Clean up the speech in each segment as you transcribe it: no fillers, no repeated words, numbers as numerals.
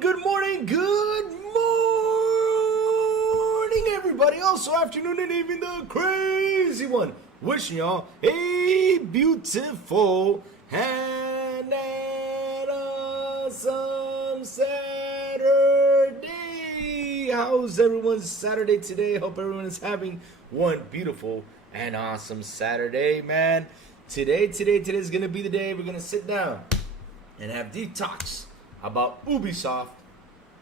good morning, everybody. Also, afternoon and evening, the crazy one. Wishing y'all a beautiful and an awesome Saturday. How's everyone's Saturday today? Hope everyone is having one beautiful and awesome Saturday, man. Today's gonna be the day we're gonna sit down and have deep talks about Ubisoft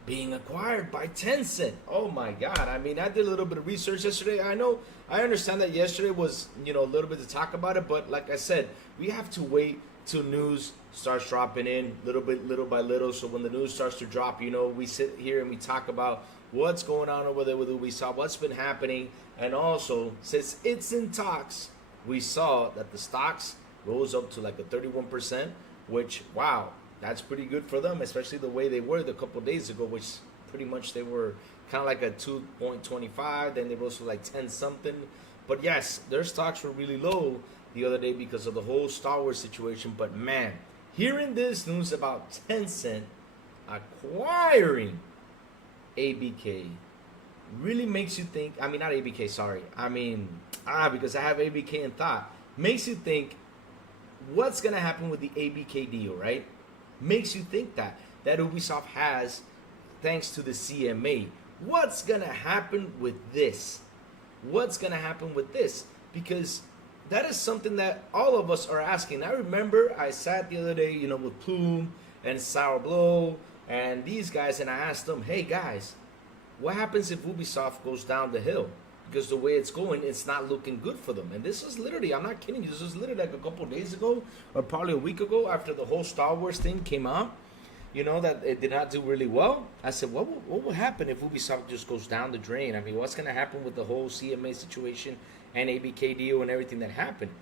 being acquired by Tencent. Oh my God. I mean, I did a little bit of research yesterday. I understand that yesterday was, a little bit to talk about it, but like I said, we have to wait till news starts dropping in little by little. So when the news starts to drop, we sit here and we talk about what's going on over there with Ubisoft, what's been happening. And also, since it's in talks, we saw that the stocks rose up to like a 31%, which, wow, that's pretty good for them, especially the way they were a couple days ago, which pretty much they were kind of like a 2.25, then they rose to like 10 something. But yes, their stocks were really low the other day because of the whole Star Wars situation. But man, hearing this news about Tencent acquiring ABK really makes you think, not ABK, sorry. Because I have ABK in thought, makes you think what's going to happen with the ABK deal, right? Makes you think that Ubisoft has, thanks to the CMA. What's going to happen with this? Because that is something that all of us are asking. I remember I sat the other day, with Plume and Sourblow and these guys, and I asked them, hey guys, what happens if Ubisoft goes down the hill? Because the way it's going, it's not looking good for them. And this was literally, I'm not kidding you, this was literally like a couple of days ago, or probably a week ago, after the whole Star Wars thing came out, that it did not do really well. I said, what will happen if Ubisoft just goes down the drain? What's going to happen with the whole CMA situation and ABK deal and everything that happened?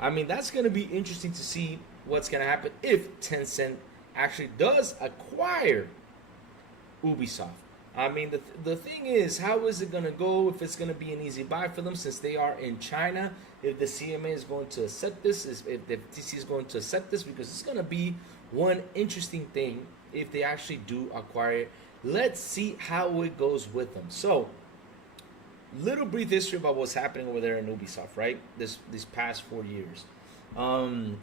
That's going to be interesting to see what's going to happen if Tencent actually does acquire Ubisoft. The thing is, how is it going to go? If it's going to be an easy buy for them since they are in China, if the CMA is going to accept this, if the FTC is going to accept this, because it's going to be one interesting thing if they actually do acquire it. Let's see how it goes with them. So, little brief history about what's happening over there in Ubisoft, right? These past 4 years.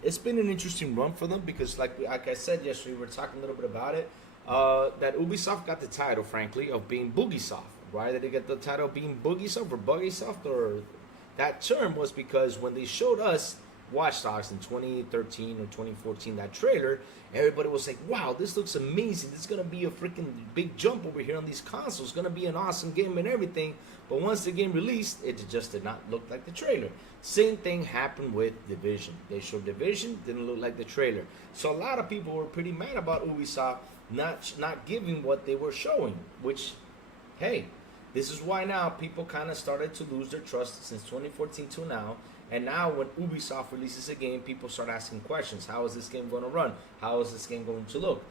It's been an interesting run for them because, like I said yesterday, we were talking a little bit about it. That Ubisoft got the title, frankly, of being Boogiesoft. Why did they get the title of being Boogiesoft or Buggysoft? Or that term was because when they showed us Watch Dogs in 2013 or 2014, that trailer, everybody was like, wow, this looks amazing. This is going to be a freaking big jump over here on these consoles. It's going to be an awesome game and everything. But once the game released, it just did not look like the trailer. Same thing happened with Division. They showed Division, didn't look like the trailer. So a lot of people were pretty mad about Ubisoft not giving what they were showing, which, hey, this is why now people kind of started to lose their trust since 2014 to now. And now when Ubisoft releases a game, people start asking questions. How is this game going to run? How is this game going to look?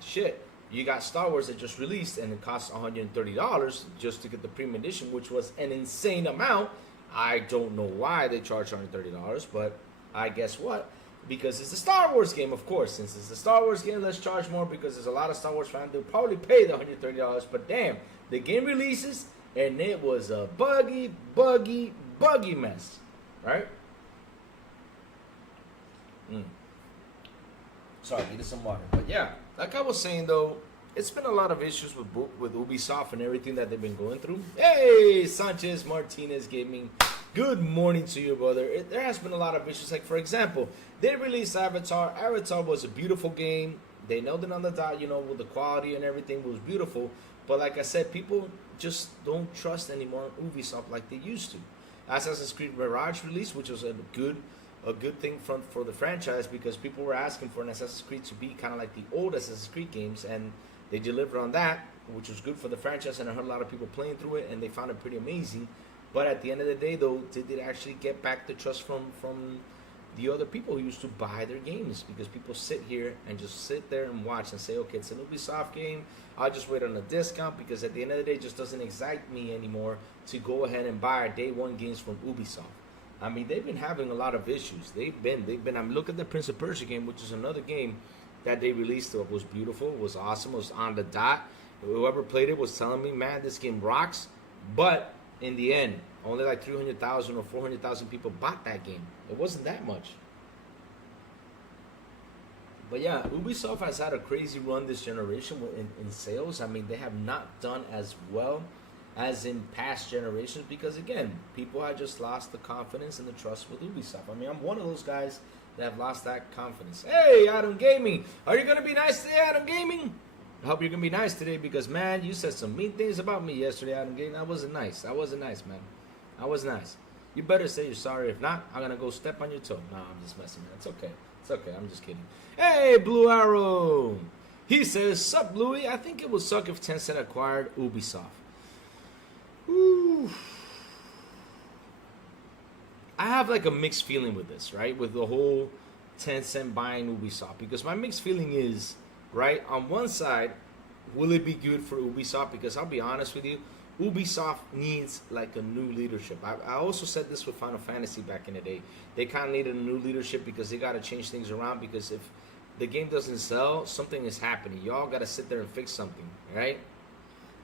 Shit. You got Star Wars that just released and it costs $130 just to get the premium edition, which was an insane amount. I don't know why they charge $130, but I guess what? Because it's a Star Wars game, of course. Since it's a Star Wars game, let's charge more because there's a lot of Star Wars fans. They'll probably pay the $130, but damn, the game releases and it was a buggy mess, right? Sorry, needed some water. But yeah, like I was saying though, it's been a lot of issues with Ubisoft and everything that they've been going through. Hey, Sanchez Martinez Gaming. Good morning to you, brother. There has been a lot of issues. Like, for example, they released Avatar. Avatar was a beautiful game. They nailed it on the dot, with the quality and everything. It was beautiful. But like I said, people just don't trust anymore Ubisoft like they used to. Assassin's Creed Mirage released, which was a good thing for the franchise because people were asking for an Assassin's Creed to be kind of like the old Assassin's Creed games, and they delivered on that, which was good for the franchise, and I heard a lot of people playing through it, and they found it pretty amazing. But at the end of the day, though, did it actually get back the trust from the other people who used to buy their games? Because people sit here and just sit there and watch and say, okay, it's an Ubisoft game. I'll just wait on a discount because at the end of the day, it just doesn't excite me anymore to go ahead and buy day one games from Ubisoft. They've been having a lot of issues. They've been. Look at the Prince of Persia game, which is another game that they released was beautiful, was awesome, was on the dot. Whoever played it was telling me, man, this game rocks. But in the end, only like 300,000 or 400,000 people bought that game. It wasn't that much. But yeah, Ubisoft has had a crazy run this generation in sales. I mean, they have not done as well as in past generations because, again, people have just lost the confidence and the trust with Ubisoft. I mean, I'm one of those guys that have lost that confidence. Hey, Adam Gaming, are you going to be nice today, Adam Gaming? I hope you're going to be nice today because, man, you said some mean things about me yesterday, Adam Gaming. That wasn't nice. That wasn't nice, man. That was nice. You better say you're sorry. If not, I'm going to go step on your toe. No, I'm just messing, man. It's okay. It's okay. I'm just kidding. Hey, Blue Arrow. He says, sup, Bluey? I think it would suck if Tencent acquired Ubisoft. Ooh. I have like a mixed feeling with this, right? With the whole Tencent buying Ubisoft. Because my mixed feeling is, right, on one side, will it be good for Ubisoft? Because I'll be honest with you, Ubisoft needs like a new leadership. I also said this with Final Fantasy back in the day. They kind of needed a new leadership because they got to change things around. Because if the game doesn't sell, something is happening. Y'all got to sit there and fix something, right?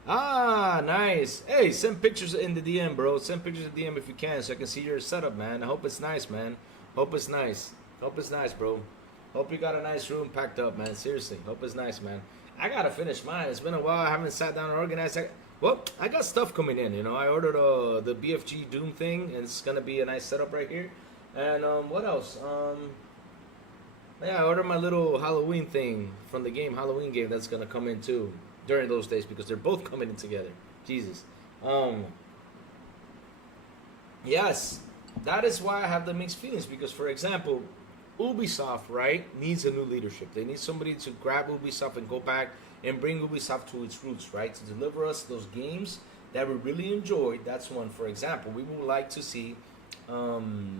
Ah, nice. Hey, send pictures in the DM, bro. Send pictures in the DM if you can so I can see your setup, man. I hope it's nice, man. Hope it's nice. Hope it's nice, bro. Hope you got a nice room packed up, man. Seriously. Hope it's nice, man. I got to finish mine. It's been a while. I haven't sat down and organized. Well, I got stuff coming in, you know. I ordered the BFG Doom thing, and it's going to be a nice setup right here. And what else? Yeah, I ordered my little Halloween thing from the game, Halloween game, that's going to come in too during those days because they're both coming in together. Jesus. Yes, that is why I have the mixed feelings because, for example, Ubisoft, right, needs a new leadership. They need somebody to grab Ubisoft and go back and bring Ubisoft to its roots, right? To deliver us those games that we really enjoyed. That's one. For example, we would like to see Rainbow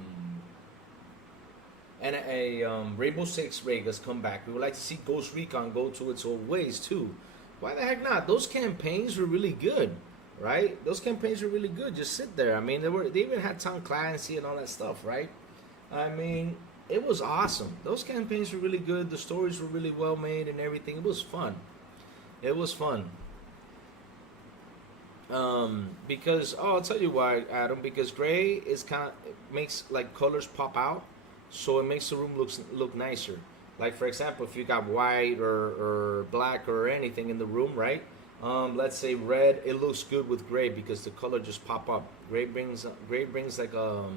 Six Vegas come back. We would like to see Ghost Recon go to its old ways too. Why the heck not? Those campaigns were really good, right? Those campaigns were really good. Just sit there. I mean, they even had Tom Clancy and all that stuff, right? I mean, it was awesome. Those campaigns were really good. The stories were really well made and everything. It was fun. It was fun. Because I'll tell you why, Adam. Because gray is it makes like colors pop out, so it makes the room look nicer. Like for example, if you got white or black or anything in the room, right? Let's say red, it looks good with gray because the color just pop up. Gray brings like how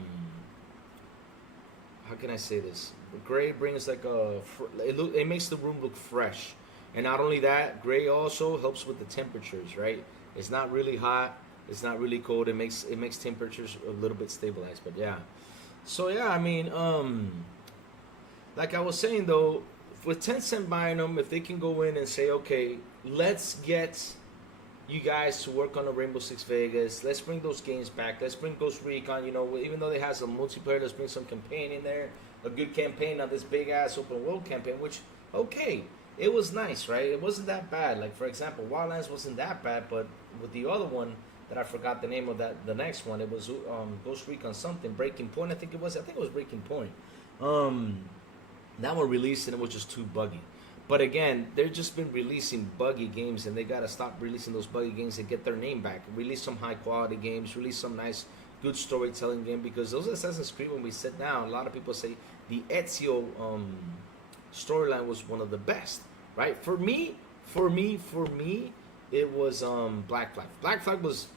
can I say this? Gray brings like it makes the room look fresh. And not only that, gray also helps with the temperatures, right? It's not really hot, it's not really cold. It makes temperatures a little bit stabilized. But yeah, so yeah, I mean, like I was saying though, with Tencent buying them, if they can go in and say, okay, let's get you guys to work on a Rainbow Six Vegas. Let's bring those games back. Let's bring Ghost Recon. You know, even though they have some multiplayer, let's bring some campaign in there. A good campaign, not this big ass open world campaign. Which, okay. It was nice, right? It wasn't that bad. Like, for example, Wildlands wasn't that bad, but with the other one that I forgot the name of the next one, it was Ghost Recon something, Breaking Point, I think it was Breaking Point. That one released and it was just too buggy. But again, they've just been releasing buggy games and they got to stop releasing those buggy games and get their name back. Release some high quality games, release some nice, good storytelling game, because those Assassin's Creed, when we sit down, a lot of people say the Ezio storyline was one of the best, right? For me, it was Black Flag. Black Flag was,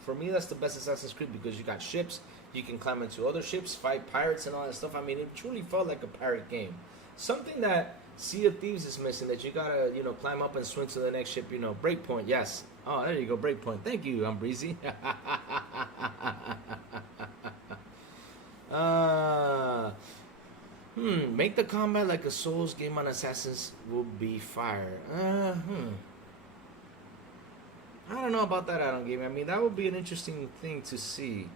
for me, that's the best Assassin's Creed because you got ships, you can climb into other ships, fight pirates and all that stuff. I mean, it truly felt like a pirate game. Something that Sea of Thieves is missing, that you gotta, climb up and swim to the next ship, Breakpoint, yes. Oh, there you go, Breakpoint. Thank you, I'm Breezy. Make the combat like a Souls game on Assassins will be fire. I don't know about that, Adam Game. I mean, that would be an interesting thing to see.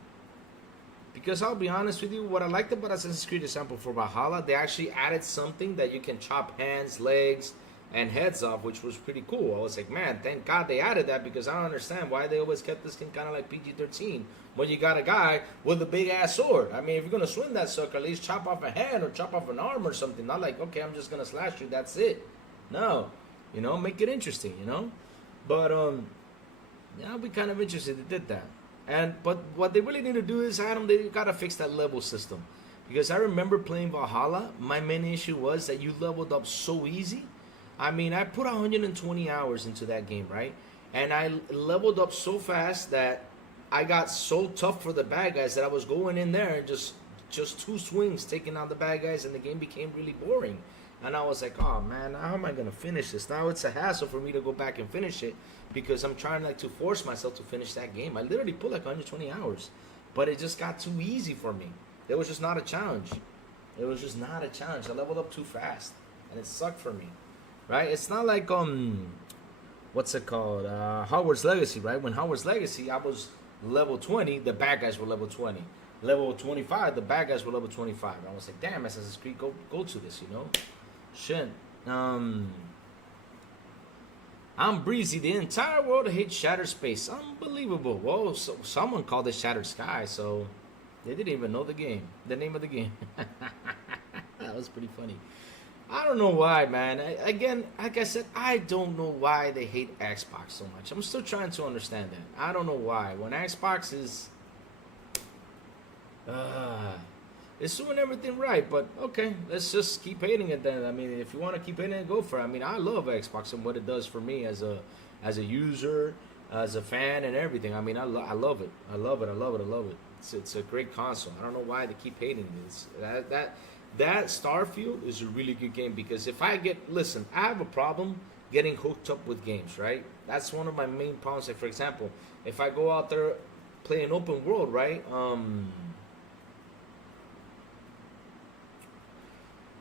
Because I'll be honest with you, what I liked about Assassin's Creed example for Valhalla, they actually added something that you can chop hands, legs, and heads off, which was pretty cool. I was like, man, thank God they added that, because I don't understand why they always kept this thing kind of like PG-13. when you got a guy with a big ass sword. I mean, if you're gonna swing that sucker, at least chop off a hand or chop off an arm or something. Not like, okay, I'm just gonna slash you, that's it. No, you know, make it interesting, you know. But yeah, I'll be kind of interested. They did that, but what they really need to do is, Adam, they gotta fix that level system, because I remember playing Valhalla. My main issue was that you leveled up so easy. I mean, I put 120 hours into that game, right? And I leveled up so fast that I got so tough for the bad guys that I was going in there and just 2 swings taking out the bad guys, and the game became really boring. And I was like, oh man, how am I gonna finish this? Now it's a hassle for me to go back and finish it, because I'm trying like to force myself to finish that game. I literally put like 120 hours, but it just got too easy for me. It was just not a challenge. It was just not a challenge. I leveled up too fast, and it sucked for me, right? It's not like what's it called? Hogwarts Legacy, right? When Hogwarts Legacy, I was level 20, the bad guys were level 20. Level 25, the bad guys were level 25. I was like, damn, Assassin's Creed, go to this, you know? Shit. I'm Breezy. The entire world hates Shattered Space. Unbelievable. Whoa, so someone called it Shattered Sky, so they didn't even know the name of the game. That was pretty funny. I don't know why, man. Again, like I said, I don't know why they hate Xbox so much. I'm still trying to understand that. I don't know why. When Xbox is it's doing everything right, but okay, let's just keep hating it then. I mean, if you want to keep hating it, go for it. I mean, I love Xbox and what it does for me as a user, as a fan, and everything. I mean, I love it. I love it. I love it. I love it. It's a great console. I don't know why they keep hating this. That Starfield is a really good game, because if I listen, I have a problem getting hooked up with games, right? That's one of my main problems. Like, for example, if I go out there, play an open world, right?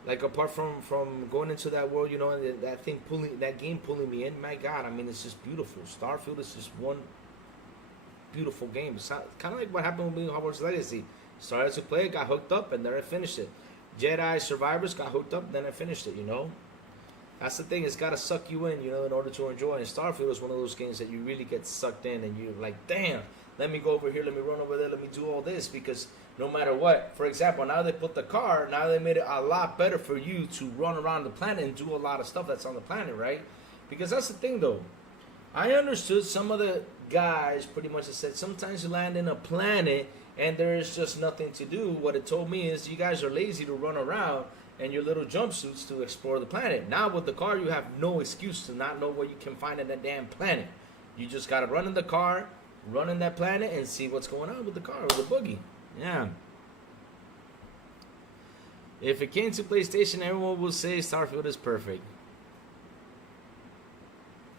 Like, apart from going into that world, you know, and that game pulling me in, my God, I mean, it's just beautiful. Starfield is just one beautiful game. It's kind of like what happened with me in Hogwarts Legacy. Started to play it, got hooked up, and then I finished it. Jedi Survivors, got hooked up, then I finished it, you know. That's the thing, it's got to suck you in, you know, in order to enjoy it. And Starfield is one of those games that you really get sucked in, and you're like, damn, let me go over here, let me run over there, let me do all this, because no matter what, for example, now they put the car, now they made it a lot better for you to run around the planet and do a lot of stuff that's on the planet, right? Because that's the thing, though. I understood some of the guys pretty much said sometimes you land in a planet and there is just nothing to do. What it told me is you guys are lazy to run around in your little jumpsuits to explore the planet. Now with the car, you have no excuse to not know what you can find in that damn planet. You just gotta run in the car, run in that planet, and see what's going on with the car, with the buggy. Yeah. If it came to PlayStation, everyone will say Starfield is perfect.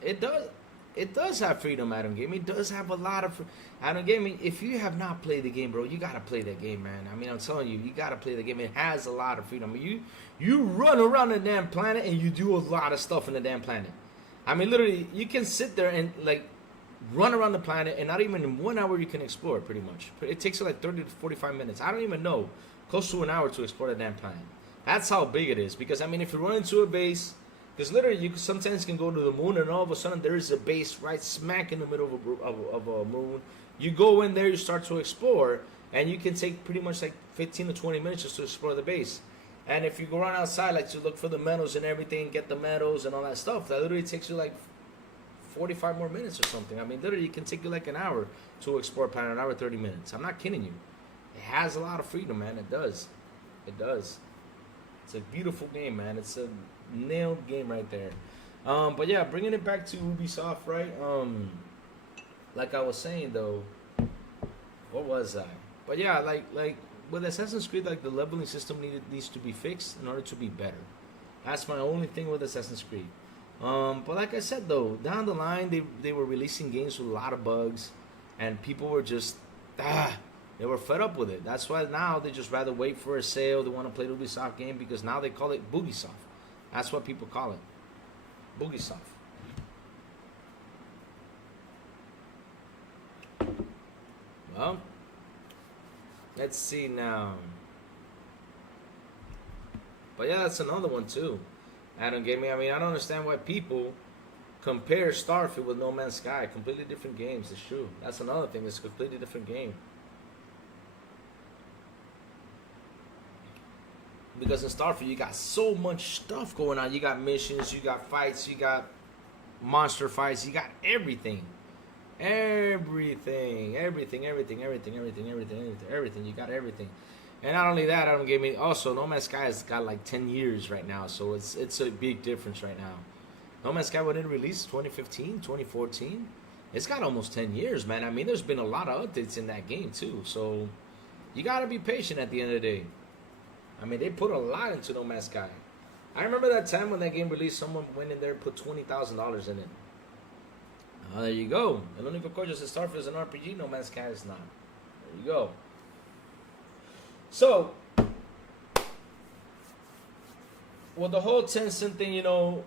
It does. It does have freedom, Adam Gaming. It does have a lot of Adam Gaming. If you have not played the game, bro, you gotta play that game, man. I mean, I'm telling you, you gotta play the game. It has a lot of freedom. I mean, you run around the damn planet and you do a lot of stuff in the damn planet. I mean, literally, you can sit there and like run around the planet, and not even in 1 hour you can explore it, pretty much. It takes you like 30 to 45 minutes. I don't even know, close to an hour to explore the damn planet. That's how big it is. Because I mean, if you run into a base. Because literally, you sometimes can go to the moon, and all of a sudden there is a base right smack in the middle of a moon. You go in there, you start to explore, and you can take pretty much like 15 to 20 minutes just to explore the base. And if you go around outside, like to look for the medals and everything, get the medals and all that stuff, that literally takes you like 45 more minutes or something. I mean, literally, it can take you like an hour to explore planet, an hour 30 minutes. I'm not kidding you. It has a lot of freedom, man. It does. It does. It's a beautiful game, man. It's a nailed game right there. But yeah, bringing it back to Ubisoft, right? Like I was saying though, what was I? But yeah, like with Assassin's Creed, like the leveling system needs to be fixed in order to be better. That's my only thing with Assassin's Creed. But like I said though, down the line they were releasing games with a lot of bugs, and people were just they were fed up with it. That's why now they just rather wait for a sale. They want to play the Ubisoft game because now they call it Boogisoft. That's what people call it. Boogisoft. Well, let's see now. But yeah, that's another one too. Adam gave me. I mean, I don't understand why people compare Starfield with No Man's Sky. Completely different games. It's true. That's another thing. It's a completely different game. Because in Starfield, you got so much stuff going on. You got missions, you got fights, you got monster fights, you got everything. Everything. You got everything. And not only that, Adam gave me also No Man's Sky has got like 10 years right now, so it's a big difference right now. No Man's Sky, when it released, 2015, 2014, it's got almost 10 years, man. I mean, there's been a lot of updates in that game too, so you gotta be patient at the end of the day. I mean, they put a lot into No Man's Sky. I remember that time when that game released, someone went in there and put $20,000 in it. There you go. El único coño is Starfield is an RPG, No Man's Sky is not. There you go. So, with the whole Tencent thing, you know,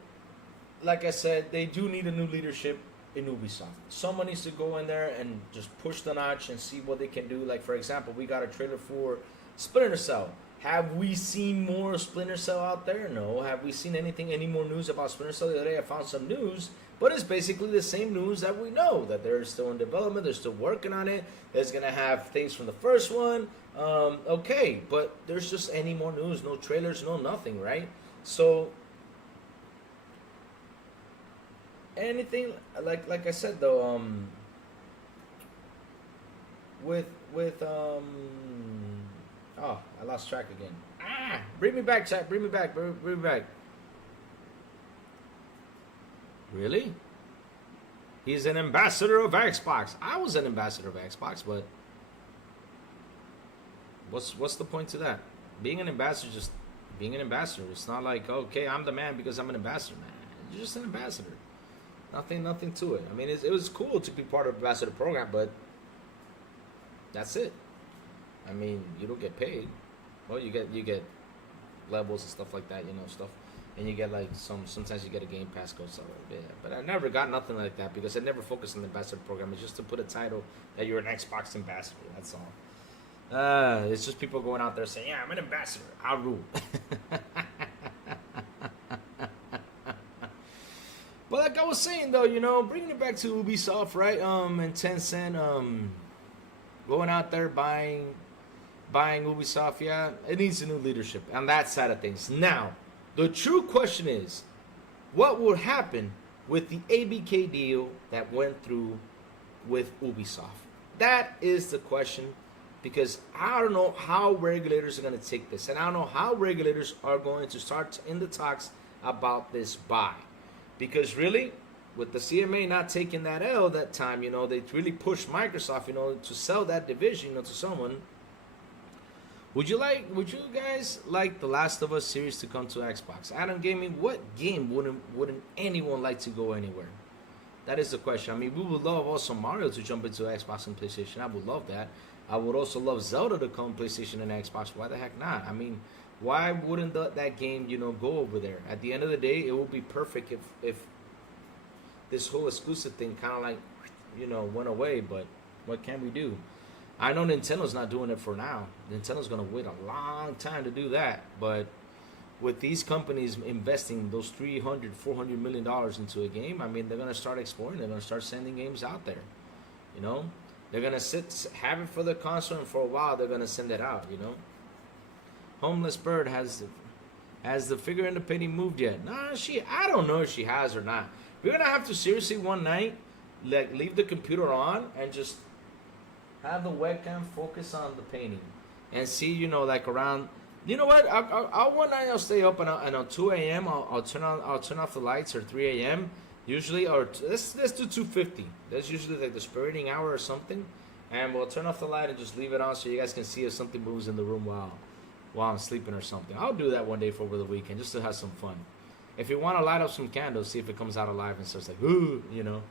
like I said, they do need a new leadership in Ubisoft. Someone needs to go in there and just push the notch and see what they can do. Like, for example, we got a trailer for Splinter Cell. Have we seen more Splinter Cell out there? No. Have we seen any more news about Splinter Cell? The other day I found some news, but it's basically the same news that we know, that they're still in development, they're still working on it. It's going to have things from the first one. Okay, but there's just any more news, no trailers, no nothing, right? So, anything, like I said though, oh, I lost track again. Bring me back, chat. Bring me back. Bring me back. Really? He's an ambassador of Xbox. I was an ambassador of Xbox, but what's the point to that? Being an ambassador, just being an ambassador. It's not like, okay, I'm the man because I'm an ambassador, man. You're just an ambassador. Nothing to it. I mean, it was cool to be part of the ambassador program, but that's it. I mean, you don't get paid. Well, you get levels and stuff like that, you know, stuff, and you get like sometimes you get a Game Pass code, stuff like that. But I never got nothing like that because I never focused on the ambassador program. It's just to put a title that you're an Xbox ambassador. That's all. It's just people going out there saying, "Yeah, I'm an ambassador. I'll rule." But like I was saying though, you know, bringing it back to Ubisoft, right? And Tencent, going out there buying Ubisoft, yeah, it needs a new leadership on that side of things. Now, the true question is, what would happen with the ABK deal that went through with Ubisoft? That is the question, because I don't know how regulators are going to take this, and I don't know how regulators are going to start in the talks about this buy. Because really, with the CMA not taking that L that time, you know, they really pushed Microsoft, you know, to sell that division, you know, to someone. Would you guys like the Last of Us series to come to Xbox? Adam Gaming, what game wouldn't anyone like to go anywhere? That is the question. I mean, we would love also Mario to jump into Xbox and PlayStation. I would love that. I would also love Zelda to come PlayStation and Xbox. Why the heck not? I mean, why wouldn't that game, you know, go over there? At the end of the day, it would be perfect if this whole exclusive thing kind of like, you know, went away. But what can we do? I know Nintendo's not doing it for now. Nintendo's going to wait a long time to do that. But with these companies investing those $300, $400 million into a game, I mean, they're going to start exploring. They're going to start sending games out there, you know? They're going to have it for the console, and for a while, they're going to send it out, you know? Homeless Bird has the figure in the painting moved yet? Nah, I don't know if she has or not. We're going to have to seriously one night, like, leave the computer on and just have the webcam focus on the painting and see, you know, like around, you know what? I'll one night I'll stay up and on 2 a.m. I'll turn off the lights, or 3 a.m. usually, or let's do 2:50. That's usually like the spiriting hour or something, and we'll turn off the light and just leave it on so you guys can see if something moves in the room while I'm sleeping or something. I'll do that one day for over the weekend just to have some fun. If you want to light up some candles, see if it comes out alive and starts like, ooh, you know.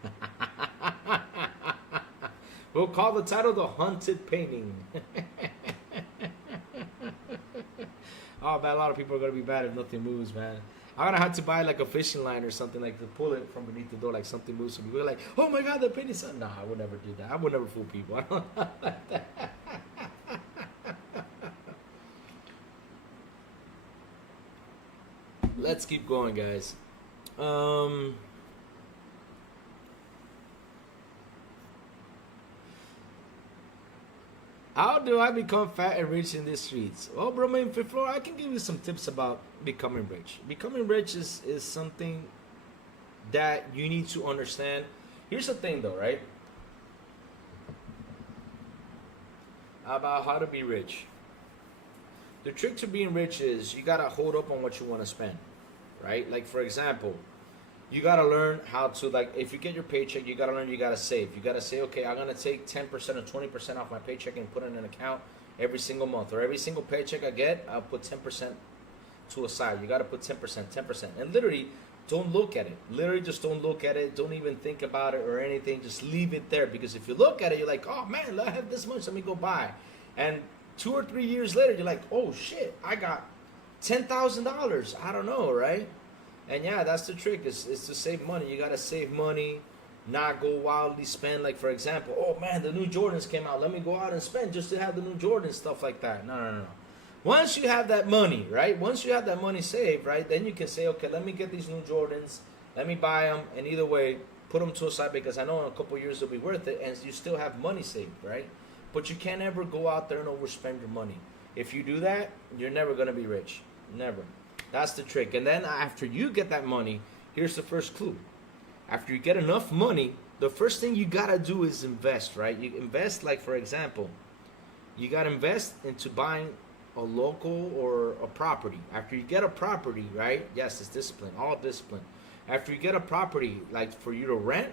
We'll call the title The Haunted Painting. Oh, man, a lot of people are going to be mad if nothing moves, man. I'm going to have to buy like a fishing line or something, like to pull it from beneath the door, like something moves. So people are like, oh my God, the painting's on. Nah, I would never do that. I would never fool people. I don't like that. Let's keep going, guys. How do I become fat and rich in these streets? Well, bro, man, before I can give you some tips about becoming rich. Becoming rich is something that you need to understand. Here's the thing, though, right? About how to be rich. The trick to being rich is you gotta hold up on what you want to spend, right? Like, for example, you gotta learn how to, like, if you get your paycheck, you gotta learn you gotta save. You gotta say, okay, I'm gonna take 10% or 20% off my paycheck and put it in an account every single month, or every single paycheck I get, I'll put 10% to a side. You gotta put 10%, and literally don't look at it. Literally just don't look at it. Don't even think about it or anything. Just leave it there, because if you look at it, you're like, oh man, I have this much, let me go buy. And 2 or 3 years later, you're like, oh shit, I got $10,000. I don't know, right? And yeah, that's the trick, is to save money. You gotta save money, not go wildly spend. Like, for example, oh man, the new Jordans came out, let me go out and spend just to have the new Jordans, stuff like that. No. Once you have that money, right? Once you have that money saved, right? Then you can say, okay, let me get these new Jordans, let me buy them, and either way, put them to a side, because I know in a couple years they'll be worth it, and you still have money saved, right? But you can't ever go out there and overspend your money. If you do that, you're never gonna be rich. Never. That's the trick. And then after you get that money, here's the first clue. After you get enough money, the first thing you gotta do is invest, right? You invest, like, for example, you gotta invest into buying a local or a property. After you get a property, right? Yes, it's discipline, all discipline. After you get a property, like for you to rent,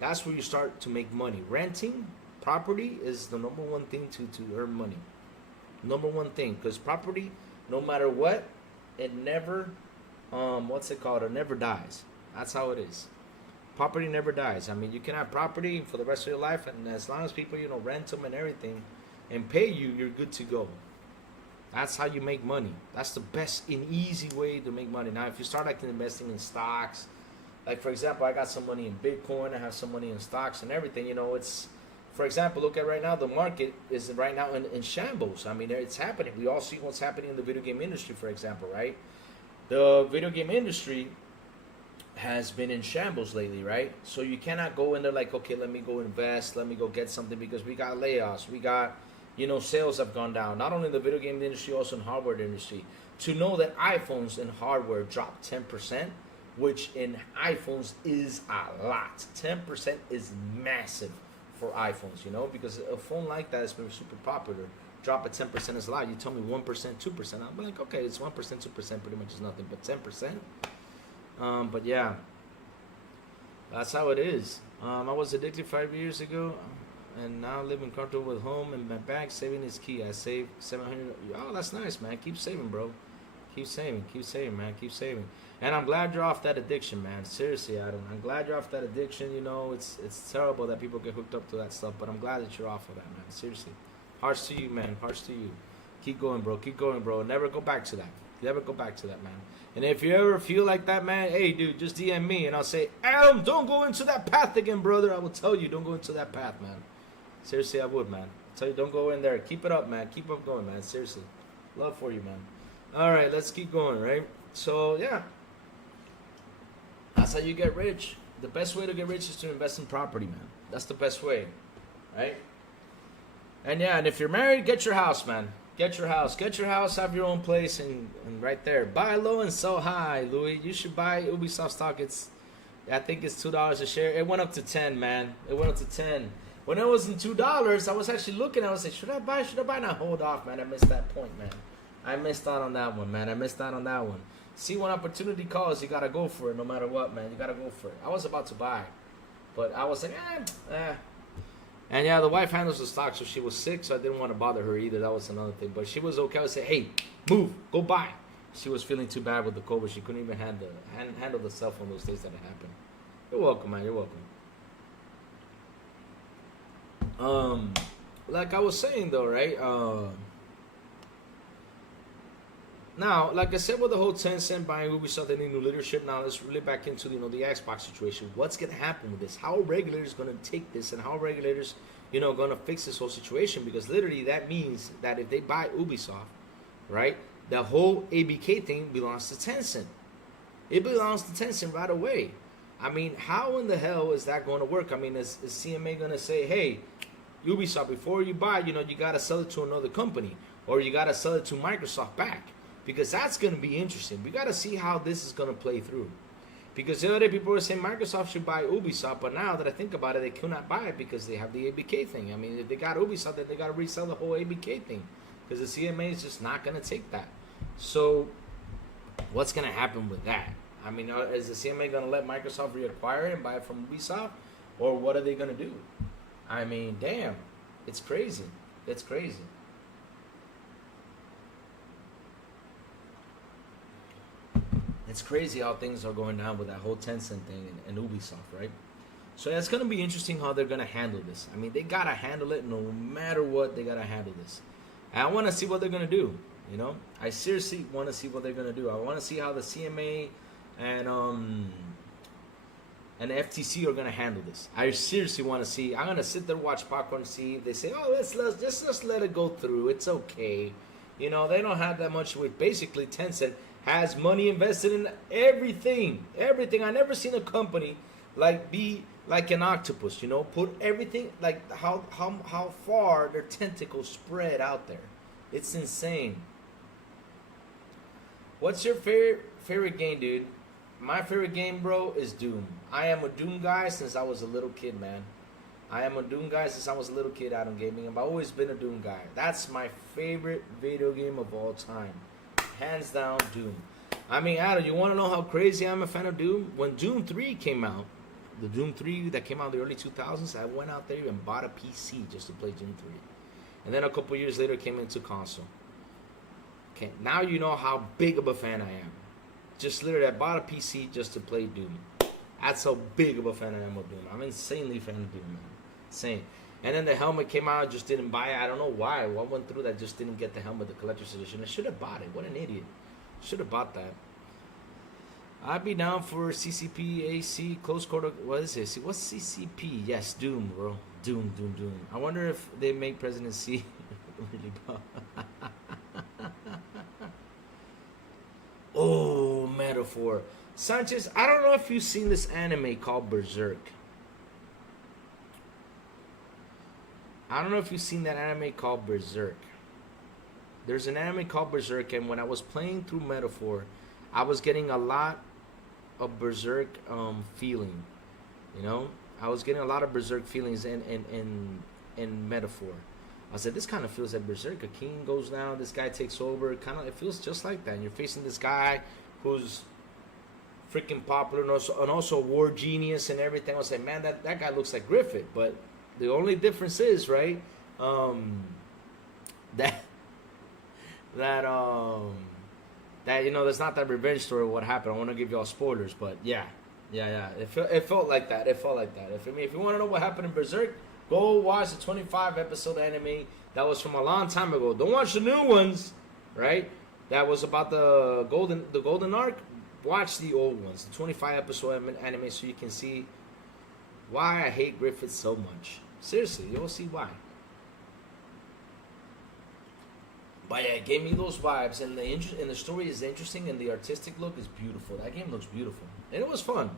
that's where you start to make money. Renting property is the number one thing to earn money. Number one thing, because property, no matter what, it never, it never dies. That's how it is. Property never dies. I mean, you can have property for the rest of your life, and as long as people, rent them and everything, and pay you, you're good to go. That's how you make money. That's the best and easy way to make money. Now, if you start like investing in stocks, like for example, I got some money in Bitcoin, I have some money in stocks and everything, it's, for example, look at right now, the market is right now in shambles. I mean, it's happening. We all see what's happening in the video game industry, for example, right? The video game industry has been in shambles lately, right? So you cannot go in there like, okay, let me go invest, let me go get something, because we got layoffs, we got, sales have gone down. Not only in the video game industry, also in hardware industry. To know that iPhones and hardware dropped 10%, which in iPhones is a lot. 10% is massive for iPhones, because a phone like that has been super popular. Drop at 10% is a lot. You tell me 1%, 2%, I'm like, okay, it's 1%, 2%, pretty much is nothing. But 10%, but yeah, that's how it is. I was addicted 5 years ago, and now living comfortable with home and my bank. Saving is key. I saved 700. Oh, that's nice, man. Keep saving, bro. Keep saving, man. Keep saving. And I'm glad you're off that addiction, man. Seriously, Adam. I'm glad you're off that addiction. It's terrible that people get hooked up to that stuff, but I'm glad that you're off of that, man. Seriously. Hearts to you, man. Hearts to you. Keep going, bro. Keep going, bro. Never go back to that. Never go back to that, man. And if you ever feel like that, man, hey, dude, just DM me, and I'll say, Adam, don't go into that path again, brother. I will tell you, don't go into that path, man. Seriously, I would, man. I'll tell you, don't go in there. Keep it up, man. Keep up going, man. Seriously. Love for you, man. All right, let's keep going, right? So, yeah. That's how you get rich. The best way to get rich is to invest in property, man. That's the best way, right? And yeah, and if you're married, get your house, man. Get your house. Get your house, have your own place, and right there. Buy low and sell high, Louis. You should buy Ubisoft stock. I think it's $2 a share. It went up to 10, man. It went up to 10. When it was in $2, I was actually looking. I was like, should I buy? Should I buy? Now hold off, man. I missed that point, man. I missed out on that one, man. I missed out on that one. See, when opportunity calls, you gotta go for it, no matter what, man. You gotta go for it. I was about to buy, but I was like, And yeah, the wife handles the stock, so she was sick, so I didn't want to bother her either. That was another thing. But she was okay. I would say, hey, move, go buy. She was feeling too bad with the COVID. She couldn't even handle the cell phone those days that it happened. You're welcome, man. You're welcome. Like I was saying though, right? Now, like I said, with the whole Tencent buying Ubisoft, they need new leadership. Now, let's really back into the Xbox situation. What's going to happen with this? How are regulators going to take this, and how are regulators, going to fix this whole situation? Because literally, that means that if they buy Ubisoft, right, the whole ABK thing belongs to Tencent. It belongs to Tencent right away. I mean, how in the hell is that going to work? I mean, is CMA going to say, hey, Ubisoft, before you buy, you gotta sell it to another company, or you gotta sell it to Microsoft back, because that's gonna be interesting. We gotta see how this is gonna play through. Because the other day people were saying Microsoft should buy Ubisoft, but now that I think about it, they cannot buy it because they have the ABK thing. I mean, if they got Ubisoft, then they got to resell the whole ABK thing, because the CMA is just not going to take that. So, what's going to happen with that? I mean, is the CMA going to let Microsoft reacquire it and buy it from Ubisoft, or what are they going to do? I mean, damn, it's crazy. It's crazy. It's crazy how things are going down with that whole Tencent thing and Ubisoft, right? So it's going to be interesting how they're going to handle this. I mean, they got to handle it no matter what. They got to handle this. And I want to see what they're going to do, I seriously want to see what they're going to do. I want to see how the CMA and the FTC are going to handle this. I seriously want to see. I'm going to sit there, watch popcorn, see if they say, oh, let's just let it go through. It's okay. They don't have that much weight. Basically, Tencent has money invested in everything. Everything. I never seen a company be like an octopus, put everything, like how far their tentacles spread out there. It's insane. What's your favorite game, dude? My favorite game, bro, is Doom. I am a Doom guy since I was a little kid, man. I am a Doom guy since I was a little kid out in gaming. I've always been a Doom guy. That's my favorite video game of all time. Hands down, Doom. I mean, Adam, you want to know how crazy I'm a fan of Doom? When Doom 3 came out, the Doom 3 that came out in the early 2000s, I went out there and bought a PC just to play Doom 3. And then a couple years later, it came into console. Okay, now you know how big of a fan I am. Just literally, I bought a PC just to play Doom. That's how big of a fan I am of Doom. I'm insanely fan of Doom, man. Insane. And then the helmet came out, I just didn't buy it. I don't know why. What went through that, just didn't get the helmet, the collector's edition. I should have bought it. What an idiot. Should have bought that. I'd be down for CCP, AC, close quarter. What is this? What's CCP? Yes, Doom, bro. Doom. I wonder if they make Presidency really bad. Oh, metaphor. Sanchez, I don't know if you've seen this anime called Berserk. I don't know if you've seen that anime called Berserk. There's an anime called Berserk, and when I was playing through Metaphor, I was getting a lot of Berserk feeling. I was getting a lot of Berserk feelings in Metaphor. I said, this kind of feels like Berserk. A king goes down, this guy takes over. It feels just like that. And you're facing this guy who's freaking popular and also a war genius and everything. I was like, man, that guy looks like Griffith. But the only difference is, right, that there's not that revenge story of what happened. I want to give y'all spoilers, but yeah. It felt like that. If you want to know what happened in Berserk, go watch the 25 episode anime that was from a long time ago. Don't watch the new ones, right? That was about the golden arc. Watch the old ones, the 25 episode anime, so you can see why I hate Griffith so much. Seriously, you'll see why. But yeah, it gave me those vibes, and the story is interesting, and the artistic look is beautiful. That game looks beautiful, and it was fun.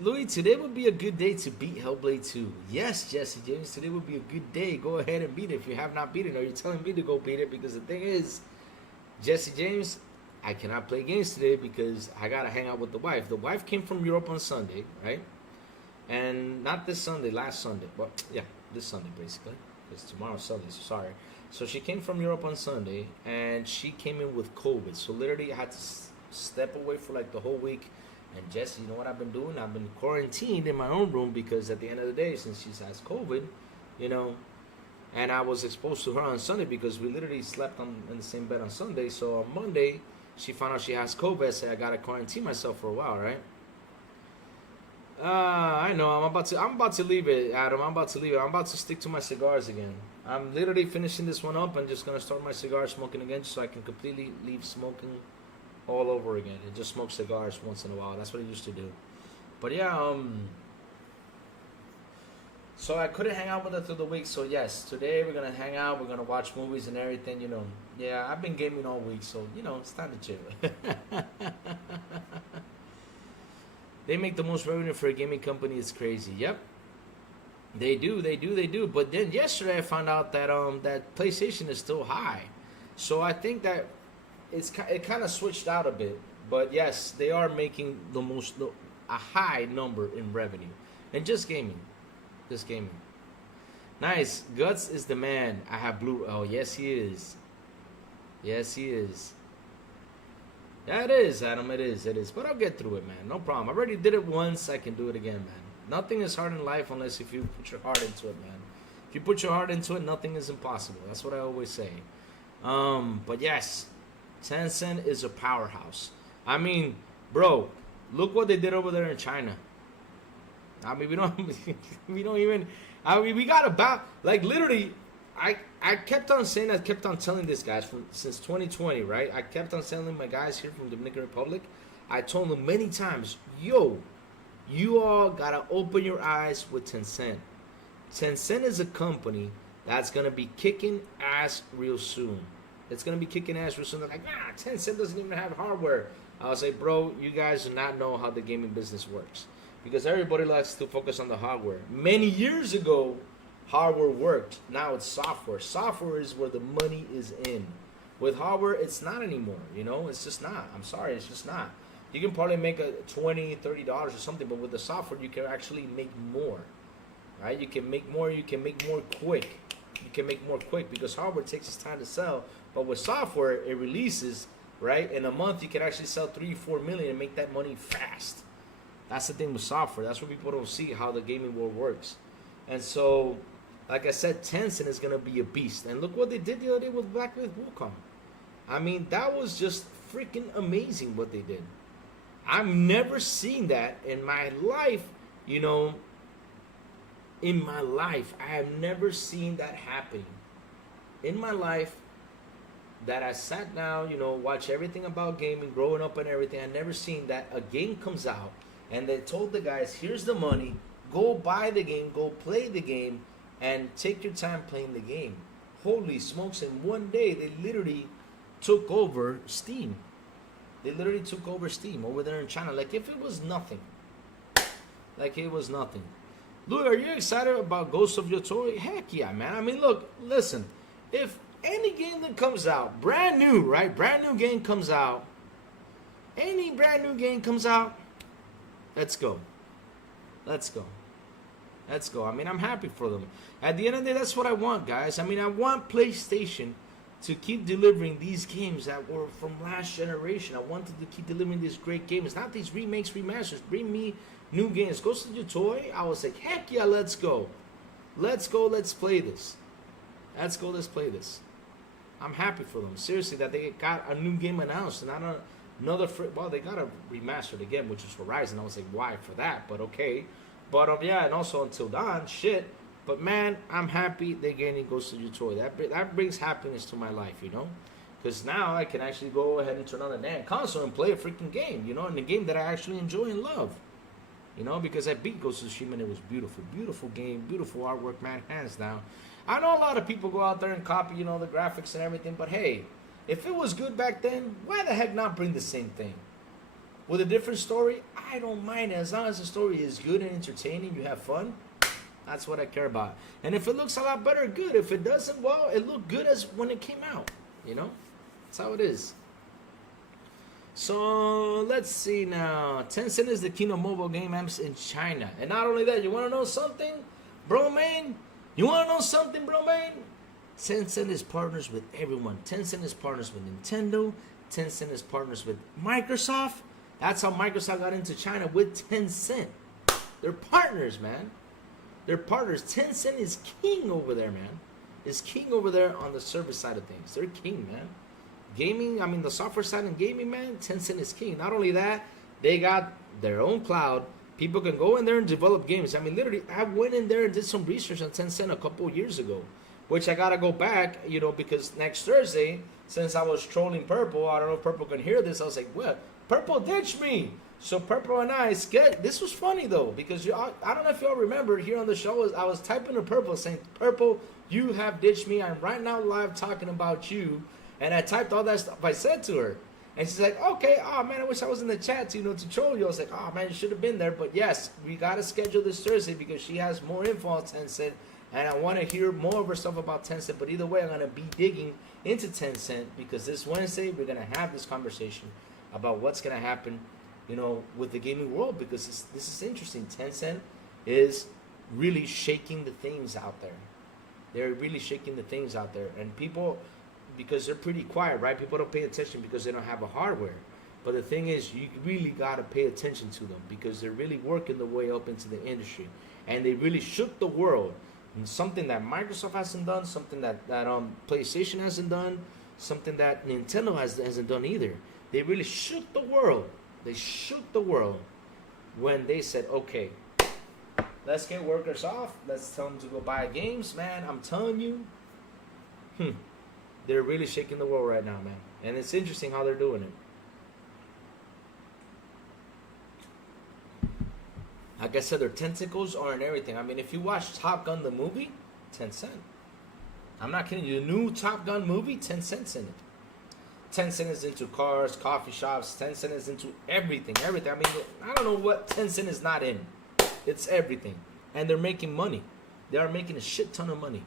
Louis, today would be a good day to beat Hellblade 2. Yes, Jesse James, today would be a good day. Go ahead and beat it if you have not beat it, or you're telling me to go beat it, because the thing is, Jesse James, I cannot play games today because I gotta hang out with the wife. The wife came from Europe on Sunday, right? And not this Sunday, last Sunday. Well, yeah, this Sunday basically. Because tomorrow's Sunday, so sorry. So she came from Europe on Sunday, and she came in with COVID. So literally I had to step away for like the whole week. And Jesse, you know what I've been doing? I've been quarantined in my own room because at the end of the day, since she has COVID, and I was exposed to her on Sunday because we literally slept in the same bed on Sunday. So on Monday, she found out she has COVID. I said I gotta quarantine myself for a while, right? I know. I'm about to leave it, Adam. I'm about to leave it. I'm about to stick to my cigars again. I'm literally finishing this one up and just gonna start my cigar smoking again, so I can completely leave smoking all over again and just smoke cigars once in a while. That's what I used to do. But yeah, so I couldn't hang out with her through the week. So yes, today we're gonna hang out. We're gonna watch movies and everything. Yeah, I've been gaming all week, so it's time to chill. They make the most revenue for a gaming company. It's crazy. Yep. They do, they do, they do. But then yesterday I found out that that PlayStation is still high, so I think that it kind of switched out a bit. But yes, they are making a high number in revenue, and just gaming. Nice, Guts is the man. I have blue. Oh yes, he is. Yes, he is. Yeah, it is, Adam. It is. It is. But I'll get through it, man. No problem. I already did it once. I can do it again, man. Nothing is hard in life unless if you put your heart into it, man. If you put your heart into it, nothing is impossible. That's what I always say. But yes, Tencent is a powerhouse. I mean, bro, look what they did over there in China. I mean, we don't even. I mean, we got about like literally. I kept on saying, I kept on telling these guys since 2020, right? I kept on telling my guys here from Dominican Republic. I told them many times, yo, you all gotta open your eyes with Tencent. Tencent is a company that's gonna be kicking ass real soon. It's gonna be kicking ass real soon. They're like, Tencent doesn't even have hardware. I was like, bro, you guys do not know how the gaming business works, because everybody likes to focus on the hardware. Many years ago, hardware worked. Now it's software. Software is where the money is in. With hardware, it's not anymore. You know, it's just not. I'm sorry, it's just not. You can probably make a $20, $30 or something, but with the software, you can actually make more. Right? You can make more. You can make more quick. You can make more quick because hardware takes its time to sell. But with software, it releases. Right? In a month, you can actually sell 3-4 million and make that money fast. That's the thing with software. That's what people don't see, how the gaming world works. And so, like I said, Tencent is going to be a beast. And look what they did the other day with Black Myth Wukong. I mean, that was just freaking amazing what they did. I've never seen that in my life, you know. In my life, I have never seen that happen. In my life, that I sat down, you know, watch everything about gaming, growing up and everything, I've never seen that a game comes out and they told the guys, here's the money, go buy the game, go play the game, and take your time playing the game. Holy smokes, in one day, they literally took over Steam. They literally took over Steam over there in China. Like if it was nothing. Like it was nothing. Louis, are you excited about Ghost of Yotoi? Heck yeah, man. I mean, look, listen. If any game that comes out, brand new, right? Brand new game comes out. Any brand new game comes out, let's go. Let's go. Let's go. I mean, I'm happy for them. At the end of the day, that's what I want, guys. I mean, I want PlayStation to keep delivering these games that were from last generation. I wanted to keep delivering these great games, not these remakes, remasters. Bring me new games. Ghost of Yotoi, I was like, heck yeah, let's go. Let's go, let's play this. Let's go, let's play this. I'm happy for them. Seriously, that they got a new game announced. And another, well, they got a remastered again, which is Horizon. I was like, why for that? But okay. But yeah, and also Until Dawn, shit. But man, I'm happy they're getting Ghost of Yotoi. That brings happiness to my life, you know? Because now I can actually go ahead and turn on the damn console and play a freaking game, you know? And a game that I actually enjoy and love. You know, because I beat Ghost of Tsushima and it was beautiful. Beautiful game, beautiful artwork, man, hands down. I know a lot of people go out there and copy, you know, the graphics and everything. But hey, if it was good back then, why the heck not bring the same thing? With a different story, I don't mind it. As long as the story is good and entertaining, you have fun, that's what I care about. And if it looks a lot better, good. If it doesn't, well, it looked good as when it came out, you know? That's how it is. So, let's see now. Tencent is the king of mobile game apps in China. And not only that, you want to know something, bro, man? You want to know something, bro, man? Tencent is partners with everyone. Tencent is partners with Nintendo. Tencent is partners with Microsoft. That's how Microsoft got into China, with Tencent. They're partners, man. They're partners. Tencent is king over there, man. Is king over there on the service side of things. They're king, man. Gaming, I mean the software side and gaming, man, Tencent is king. Not only that, they got their own cloud. People can go in there and develop games. I mean, literally, I went in there and did some research on Tencent a couple years ago, which I got to go back, you know, because next Thursday, since I was trolling Purple, I don't know if Purple can hear this, I was like, what? Purple ditched me. So Purple and I, this was funny though, because I don't know if y'all remember here on the show, I was typing to Purple saying, Purple, you have ditched me. I'm right now live talking about you. And I typed all that stuff I said to her. And she's like, okay, oh man, I wish I was in the chat to, to troll you. I was like, oh man, you should have been there. But yes, we got to schedule this Thursday because she has more info on Tencent. And I want to hear more of her stuff about Tencent. But either way, I'm going to be digging into Tencent because this Wednesday, we're going to have this conversation about what's going to happen, with the gaming world. Because this is interesting. Tencent is really shaking the things out there. They're really shaking the things out there. And people, because they're pretty quiet, right? People don't pay attention because they don't have a hardware. But the thing is, you really got to pay attention to them because they're really working their way up into the industry. And they really shook the world. And something that Microsoft hasn't done, something that PlayStation hasn't done, something that Nintendo hasn't done either. They really shook the world. They shook the world when they said, okay, let's get workers off. Let's tell them to go buy games, man. I'm telling you, they're really shaking the world right now, man. And it's interesting how they're doing it. Like I said, their tentacles are in everything. I mean, if you watch Top Gun the movie, Tencent. I'm not kidding you. The new Top Gun movie, Tencent's in it. Tencent is into cars, coffee shops. Tencent is into everything. Everything. I mean, I don't know what Tencent is not in. It's everything. And they're making money. They are making a shit ton of money.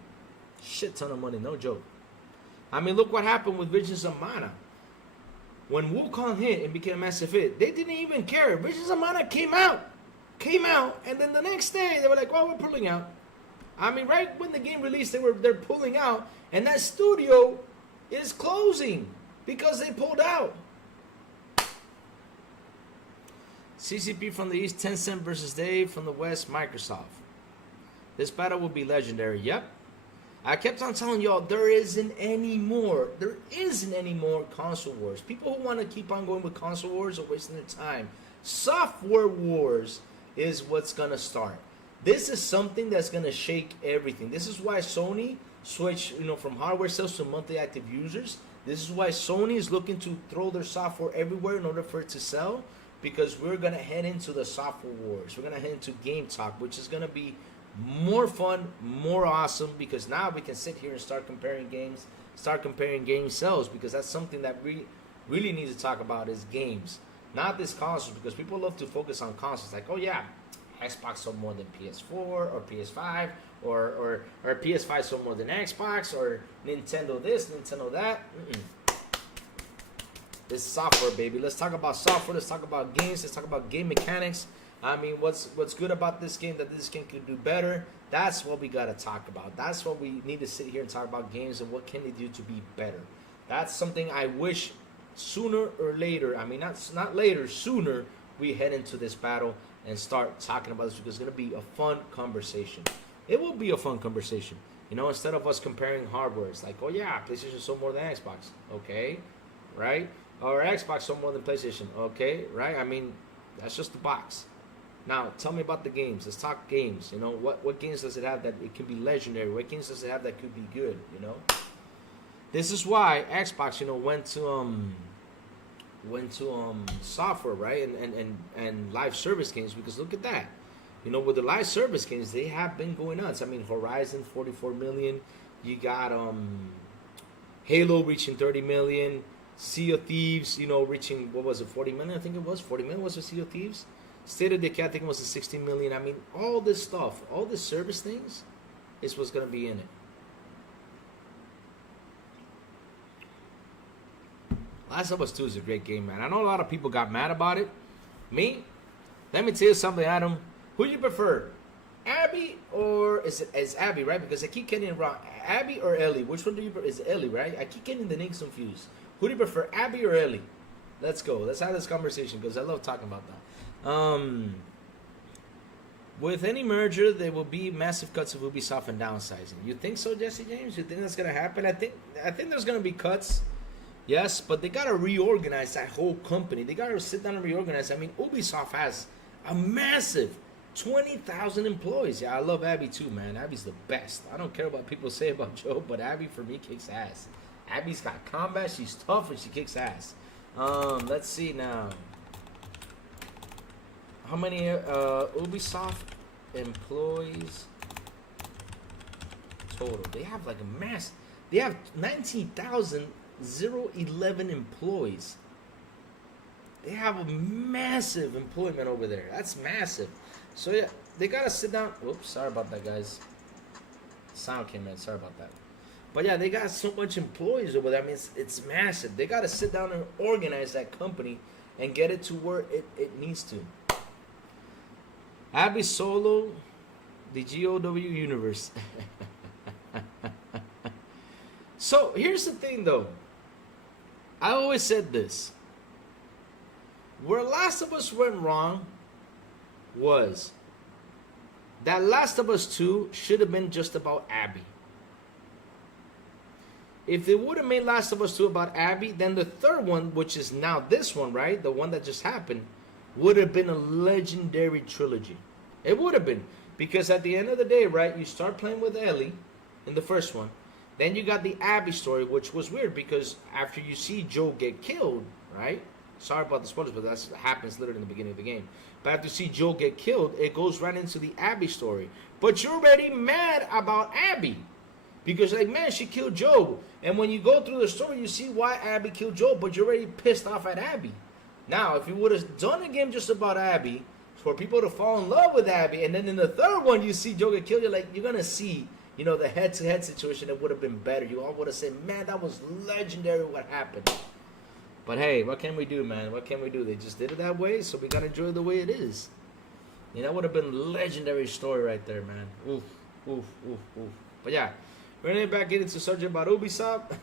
Shit ton of money. No joke. I mean, look what happened with Visions of Mana. When Wukong hit and became a massive hit, they didn't even care. Visions of Mana came out, and then the next day they were like, "Well, we're pulling out." I mean, right when the game released, they're pulling out, and that studio is closing because they pulled out. CCP from the East, Tencent versus Dave from the West, Microsoft. This battle will be legendary. Yep. I kept on telling y'all there isn't any more console wars. People who want to keep on going with console wars are wasting their time. Software wars is what's going to start. This is something that's going to shake everything. This is why Sony switched, from hardware sales to monthly active users. This is why Sony is looking to throw their software everywhere in order for it to sell, because we're going to head into the software wars. We're going to head into Game Talk, which is going to be more fun, more awesome, because now we can sit here and start comparing game sales, because that's something that we really need to talk about is games, not this consoles, because people love to focus on consoles, like, oh yeah, Xbox sold more than PS4 or PS5, or PS5 sold more than Xbox, or Nintendo this, Nintendo that. This software, baby. Let's talk about software. Let's talk about games. Let's talk about game mechanics. I mean, what's good about this game that this game could do better? That's what we gotta talk about. That's what we need to sit here and talk about games and what can they do to be better. That's something I wish sooner or later. I mean, not later, sooner we head into this battle and start talking about this, because it's gonna be a fun conversation. It will be a fun conversation. Instead of us comparing hardware, it's like, oh yeah, PlayStation sold more than Xbox. Okay, right? Or Xbox sold more than PlayStation. Okay, right? I mean, that's just the box. Now, tell me about the games. Let's talk games. What games does it have that it can be legendary? What games does it have that could be good? This is why Xbox, went to software, right? And live service games, because look at that. With the live service games, they have been going nuts. I mean, Horizon 44 million. You got Halo reaching 30 million. Sea of Thieves, reaching, what was it, 40 million? I think it was 40 million was for Sea of Thieves. State of Decay, I think it was a 16 million. I mean, all this stuff, all the service things is what's going to be in it. Last of Us 2 is a great game, man. I know a lot of people got mad about it. Me? Let me tell you something, Adam. Who do you prefer? Abby, or is Abby, right? Because I keep getting it wrong. Abby or Ellie? Which one do you prefer? Is Ellie, right? I keep getting the names confused. Who do you prefer, Abby or Ellie? Let's go. Let's have this conversation, because I love talking about that. With any merger, there will be massive cuts of Ubisoft and downsizing. You think so, Jesse James? You think that's gonna happen? I think there's gonna be cuts, yes, but they gotta reorganize that whole company. They gotta sit down and reorganize. I mean, Ubisoft has a massive 20,000 employees. Yeah, I love Abby too, man. Abby's the best. I don't care what people say about Joe, but Abby for me kicks ass. Abby's got combat. She's tough and she kicks ass. Let's see now. How many Ubisoft employees total? They have like a mass. They have 19,011 employees. they have a massive employment over there. That's massive. So yeah, they gotta sit down. Oops, sorry about that, guys. Sound came in. Sorry about that. But yeah, they got so much employees over there. I mean, it's massive. They gotta sit down and organize that company and get it to where it needs to. Abby Solo, the GOW universe. So here's the thing, though. I always said this. Where Last of Us went wrong was that Last of Us 2 should have been just about Abby. If they would have made Last of Us 2 about Abby, then the third one, which is now this one, right? The one that just happened, would have been a legendary trilogy. It would have been. Because at the end of the day, right, you start playing with Ellie in the first one. Then you got the Abby story, which was weird because after you see Joel get killed, right? Sorry about the spoilers, but that happens literally in the beginning of the game. But after you see Joel get killed, it goes right into the Abby story. But you're already mad about Abby. Because, like, man, she killed Joel. And when you go through the story, you see why Abby killed Joel, but you're already pissed off at Abby. Now, if you would have done a game just about Abby, for people to fall in love with Abby, and then in the third one, you see Joel get killed, you're going to see, you know, the head-to-head situation that would have been better. You all would have said, man, that was legendary what happened. But hey, what can we do, man? What can we do? They just did it that way, so we got to enjoy it the way it is. You know, that would have been legendary story right there, man. Oof, oof, oof, oof. But yeah, we're going to back into subject about Ubisoft.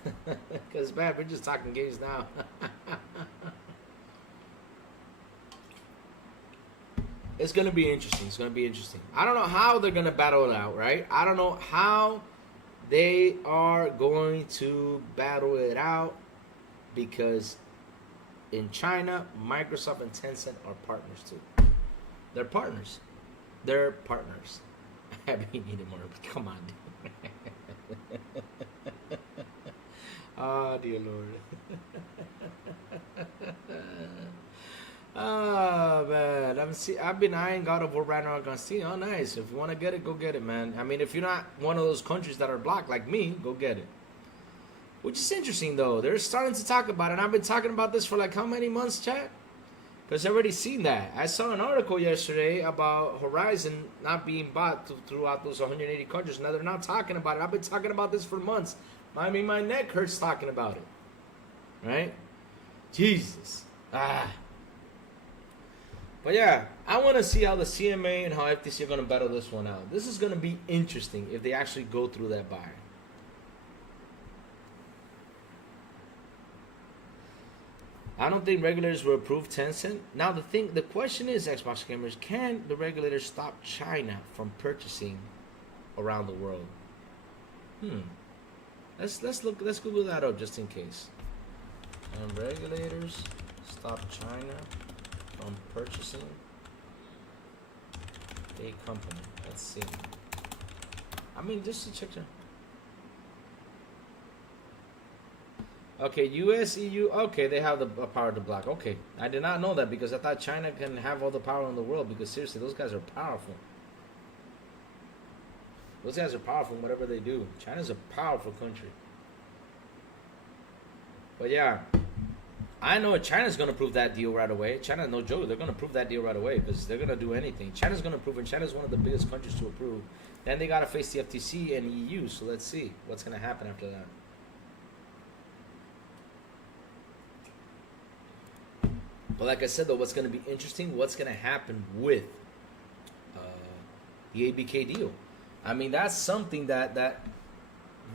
Because, man, we're just talking games now. It's going to be interesting. It's going to be interesting. I don't know how they're going to battle it out, right? I don't know how they are going to battle it out because in China, Microsoft and Tencent are partners too. They're partners. They're partners. I mean, needed more. Come on, dude. Oh, dear Lord. Oh, man. I've been eyeing God of War Ragnarok on Steam. Oh, nice. If you want to get it, go get it, man. I mean, if you're not one of those countries that are blocked like me, go get it. Which is interesting, though. They're starting to talk about it. And I've been talking about this for like how many months, chat? Because I've already seen that. I saw an article yesterday about Horizon not being bought throughout those 180 countries. Now they're not talking about it. I've been talking about this for months. I mean, my neck hurts talking about it. Right? Jesus. But yeah, I want to see how the CMA and how FTC are going to battle this one out. This is going to be interesting if they actually go through that buy. I don't think regulators will approve Tencent. Now the question is, Xbox gamers, can the regulators stop China from purchasing around the world? Let's Google that up just in case. And regulators stop China from purchasing a company. Let's see. I mean, just to check. Okay, US, EU. Okay, they have the power to block. Okay, I did not know that because I thought China can have all the power in the world. Because seriously, those guys are powerful. Those guys are powerful in whatever they do. China's a powerful country. But yeah, I know China's going to prove that deal right away. China, no joke, they're going to prove that deal right away because they're going to do anything. China's going to prove, and China's one of the biggest countries to approve. Then they got to face the FTC and EU, so let's see what's going to happen after that. But like I said, though, what's going to be interesting, what's going to happen with the ABK deal. I mean, that's something that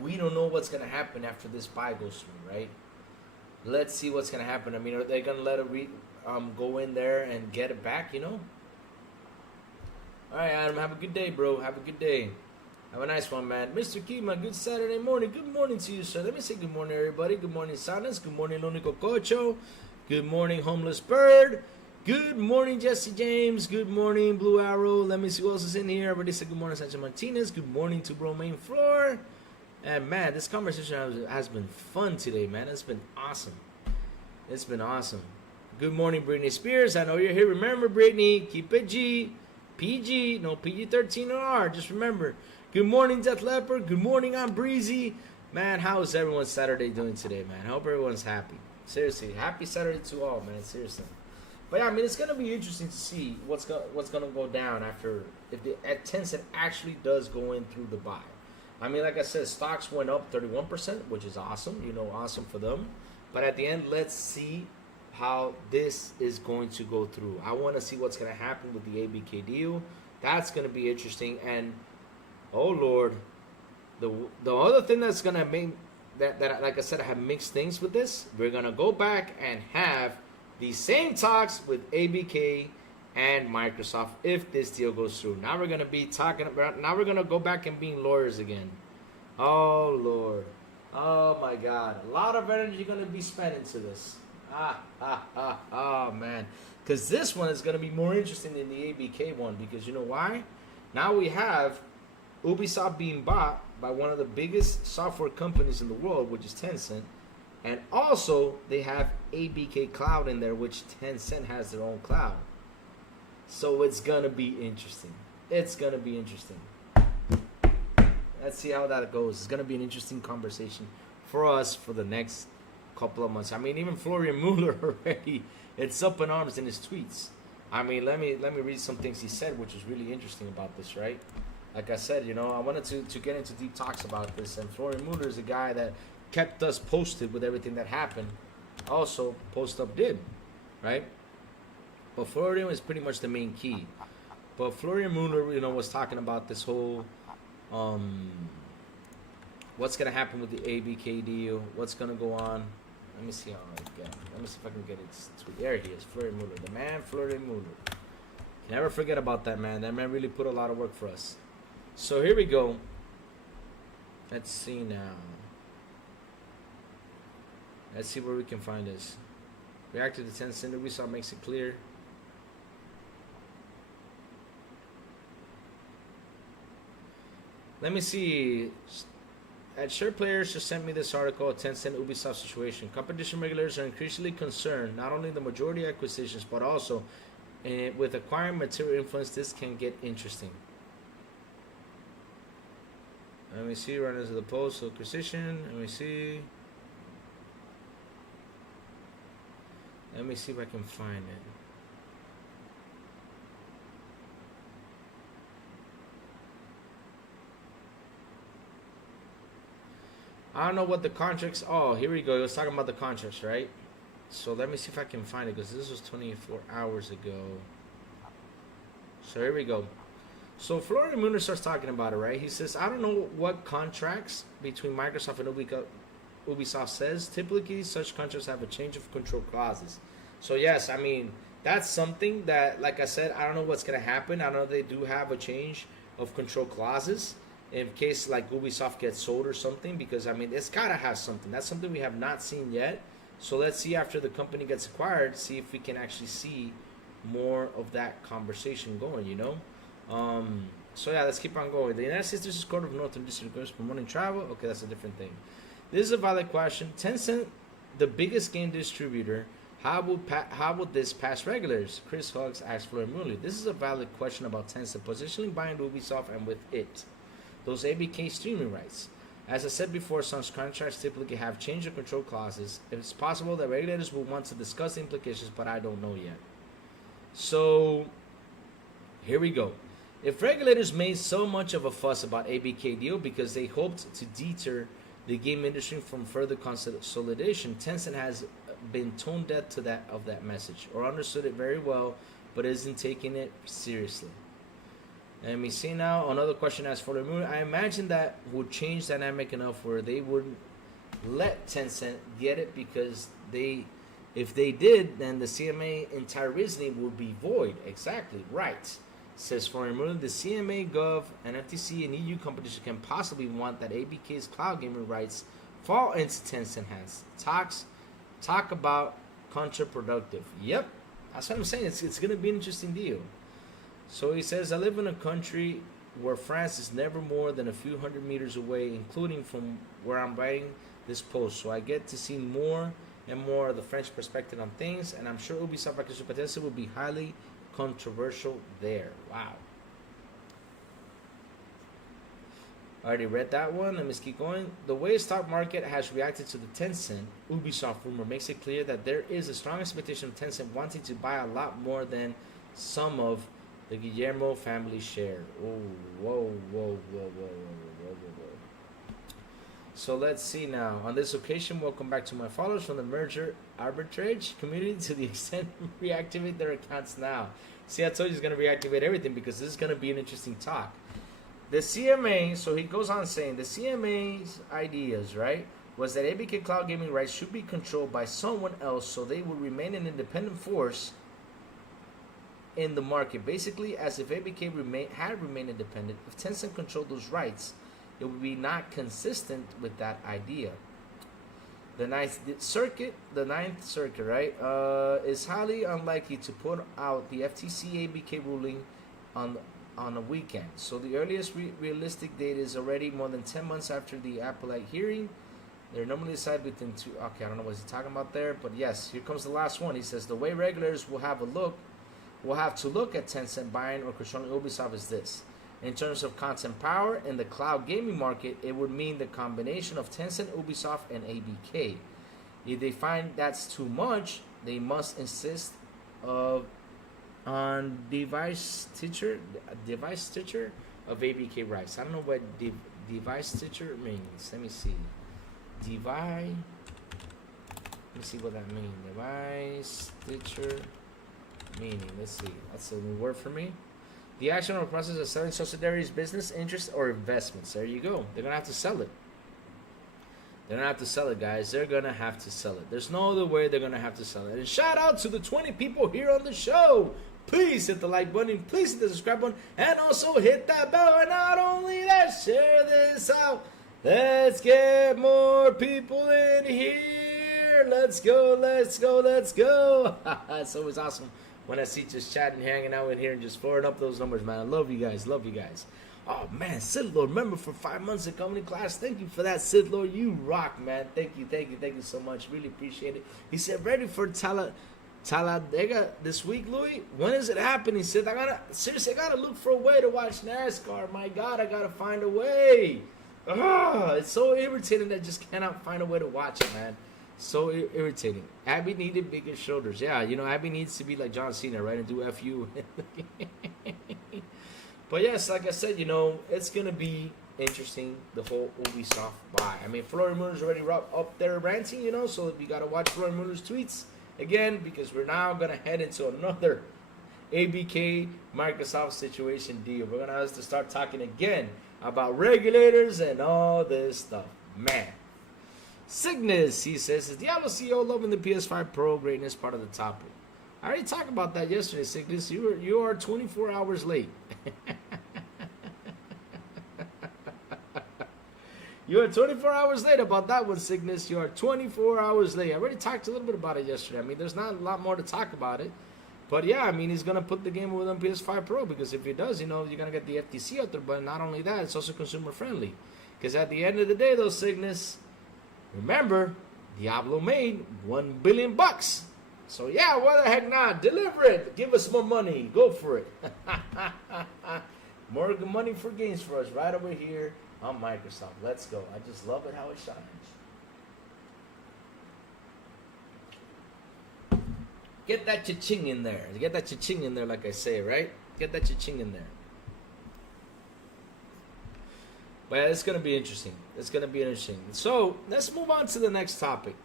we don't know what's going to happen after this buy goes through, right? Let's see what's going to happen. I mean, are they going to let it go in there and get it back, you know? All right, Adam, have a good day, bro. Have a good day. Have a nice one, man. Mr. Kima, good Saturday morning. Good morning to you, sir. Let me say good morning, everybody. Good morning, Sanas. Good morning, Lonico Cocho. Good morning, Homeless Bird. Good morning, Jesse James. Good morning, Blue Arrow. Let me see who else is in here. Everybody said good morning, Sanchez Martinez. Good morning to Bro Main Floor. And man, this conversation has been fun today, man. It's been awesome. It's been awesome. Good morning, Britney Spears. I know you're here. Remember, Britney, keep it G. PG, no PG-13 or R. Just remember. Good morning, Death Leopard. Good morning, I'm Breezy. Man, how is everyone's Saturday doing today, man? I hope everyone's happy. Seriously, happy Saturday to all, man. Seriously. But yeah, I mean, it's gonna be interesting to see what's gonna go down after if the at Tencent actually does go in through the buy. I mean, like I said, stocks went up 31%, which is awesome. You know, awesome for them. But at the end, let's see how this is going to go through. I want to see what's going to happen with the ABK deal. That's going to be interesting. And oh Lord, the other thing that's going to make that like I said, I have mixed things with this. We're going to go back and have the same talks with ABK and Microsoft if this deal goes through. Now we're going to be talking about, now we're going to go back and being lawyers again. Oh Lord. Oh my God. A lot of energy going to be spent into this. Oh man. Because this one is going to be more interesting than the ABK one. Because you know why? Now we have Ubisoft being bought by one of the biggest software companies in the world, which is Tencent. And also they have ABK Cloud in there, which Tencent has their own cloud. So it's going to be interesting. It's going to be interesting. Let's see how that goes. It's going to be an interesting conversation for us for the next couple of months. I mean, even Florian Mueller already, it's up in arms in his tweets. I mean, let me read some things he said, which is really interesting about this, right? Like I said, you know, I wanted to get into deep talks about this, and Florian Mueller is a guy that kept us posted with everything that happened. Also, Post Up did, right? But Florian is pretty much the main key. But Florian Mueller, you know, was talking about this whole what's gonna happen with the ABK deal, what's gonna go on. Let me see how I get. Let me see if I can get it. There he is, Florian Mueller, the man, Florian Mueller. Never forget about that man. That man really put a lot of work for us. So here we go. Let's see now. Let's see where we can find this. Reacted to Tencent. Ubisoft makes it clear. Let me see. At SharePlayers just sent me this article, Tencent Ubisoft situation. Competition regulators are increasingly concerned, not only the majority acquisitions, but also with acquiring material influence, this can get interesting. Let me see, run into the post, acquisition. Let me see. Let me see if I can find it. I don't know what the contracts. Oh, here we go. He was talking about the contracts, right? So let me see if I can find it, because this was 24 hours ago. So here we go. So Florian Mueller starts talking about it, right? He says, I don't know what contracts between Microsoft and Ubisoft says. Typically, such contracts have a change of control clauses. So yes, I mean, that's something that, like I said, I don't know what's going to happen. I know they do have a change of control clauses in case like Ubisoft gets sold or something, because I mean, it's got to have something. That's something we have not seen yet. So let's see after the company gets acquired, see if we can actually see more of that conversation going, you know? So yeah, let's keep on going. The United States District Court of Northern District is promoting travel. Okay, that's a different thing. This is a valid question. Tencent, the biggest game distributor, how would this pass regulators? Chris Huggs asked Florian Mueller. This is a valid question about Tencent positioning buying Ubisoft and with it. Those ABK streaming rights. As I said before, such contracts typically have change of control clauses. It's possible that regulators will want to discuss the implications, but I don't know yet. So, here we go. If regulators made so much of a fuss about ABK deal because they hoped to deter the game industry from further consolidation, Tencent has been tone deaf to that message, or understood it very well, but isn't taking it seriously. Let me see now. Another question asked for the moon. I imagine that would change dynamic enough where they wouldn't let Tencent get it, because if they did, then the CMA entire reasoning would be void. Exactly right. Says Florian Mueller, the CMA, Gov, and FTC and EU competition can possibly want that ABK's cloud gaming rights fall into Tencent hands. Talk about counterproductive. Yep, that's what I'm saying. It's going to be an interesting deal. So he says, I live in a country where France is never more than a few hundred meters away, including from where I'm writing this post. So I get to see more and more of the French perspective on things, and I'm sure Ubisoft Microsoft will be highly controversial there. Wow. I already read that one. Let me keep going. The way stock market has reacted to the Tencent Ubisoft rumor makes it clear that there is a strong expectation of Tencent wanting to buy a lot more than some of the Guillermo family share. Oh, whoa, whoa, whoa, whoa, whoa, whoa, whoa. So let's see now. On this occasion, welcome back to my followers from the merger arbitrage community to the extent reactivate their accounts now. See, I told you he's going to reactivate everything because this is going to be an interesting talk. The CMA, so he goes on saying, the CMA's ideas, right, was that ABK Cloud Gaming rights should be controlled by someone else so they would remain an independent force in the market. Basically, as if ABK had remained independent, if Tencent controlled those rights, it would be not consistent with that idea. The Ninth Circuit, right, is highly unlikely to put out the FTC ABK ruling on a weekend. So the earliest realistic date is already more than 10 months after the appellate hearing. They're normally decided within two. Okay, I don't know what he's talking about there, but yes, here comes the last one. He says the way regulators will have to look at Tencent buying or controlling Ubisoft is this. In terms of content power in the cloud gaming market, it would mean the combination of Tencent, Ubisoft, and ABK. If they find that's too much, they must insist on device stitcher of ABK rights. I don't know what device stitcher means. Let me see. Let me see what that means. Device stitcher meaning. Let's see. That's a new word for me. The action or process of selling subsidiaries, business interests, or investments. There you go. They're gonna have to sell it. They're gonna have to sell it, guys. They're gonna have to sell it. There's no other way they're gonna have to sell it. And shout out to the 20 people here on the show. Please hit the like button, please hit the subscribe button, and also hit that bell. And not only that, share this out. Let's get more people in here. Let's go, let's go, let's go. It's always awesome when I see just chatting, hanging out in here, and just forwarding up those numbers, man. I love you guys, love you guys. Oh, man, Sid Lord, remember for 5 months of company class. Thank you for that, Sid Lord. You rock, man. Thank you so much. Really appreciate it. He said, ready for Talladega this week, Louis? When is it happening? He said, I gotta look for a way to watch NASCAR. My God, I gotta find a way. It's so irritating that I just cannot find a way to watch it, man. So irritating. Abby needed bigger shoulders. Yeah, Abby needs to be like John Cena, right? And do FU. But yes, like I said, it's going to be interesting, the whole Ubisoft buy. I mean, Florian Muller's already up there ranting, so we got to watch Florian Muller's tweets again because we're now going to head into another ABK Microsoft situation deal. We're going to have to start talking again about regulators and all this stuff. Man. Cygnus, he says, is Diablo CEO loving the PS5 Pro greatness part of the topic? I already talked about that yesterday, Cygnus. You are 24 hours late. You are 24 hours late about that one, Cygnus. You are 24 hours late. I already talked a little bit about it yesterday. I mean, there's not a lot more to talk about it. But yeah, I mean, he's going to put the game with on PS5 Pro because if he does, you're going to get the FTC out there. But not only that, it's also consumer friendly. Because at the end of the day, though, Cygnus, remember, Diablo made $1 billion. So yeah, why the heck not? Deliver it. Give us more money. Go for it. More money for games for us right over here on Microsoft. Let's go. I just love it how it shines. Get that cha-ching in there. Get that cha-ching in there, like I say, right? Get that cha-ching in there. But yeah, it's going to be interesting. It's going to be interesting. So let's move on to the next topic,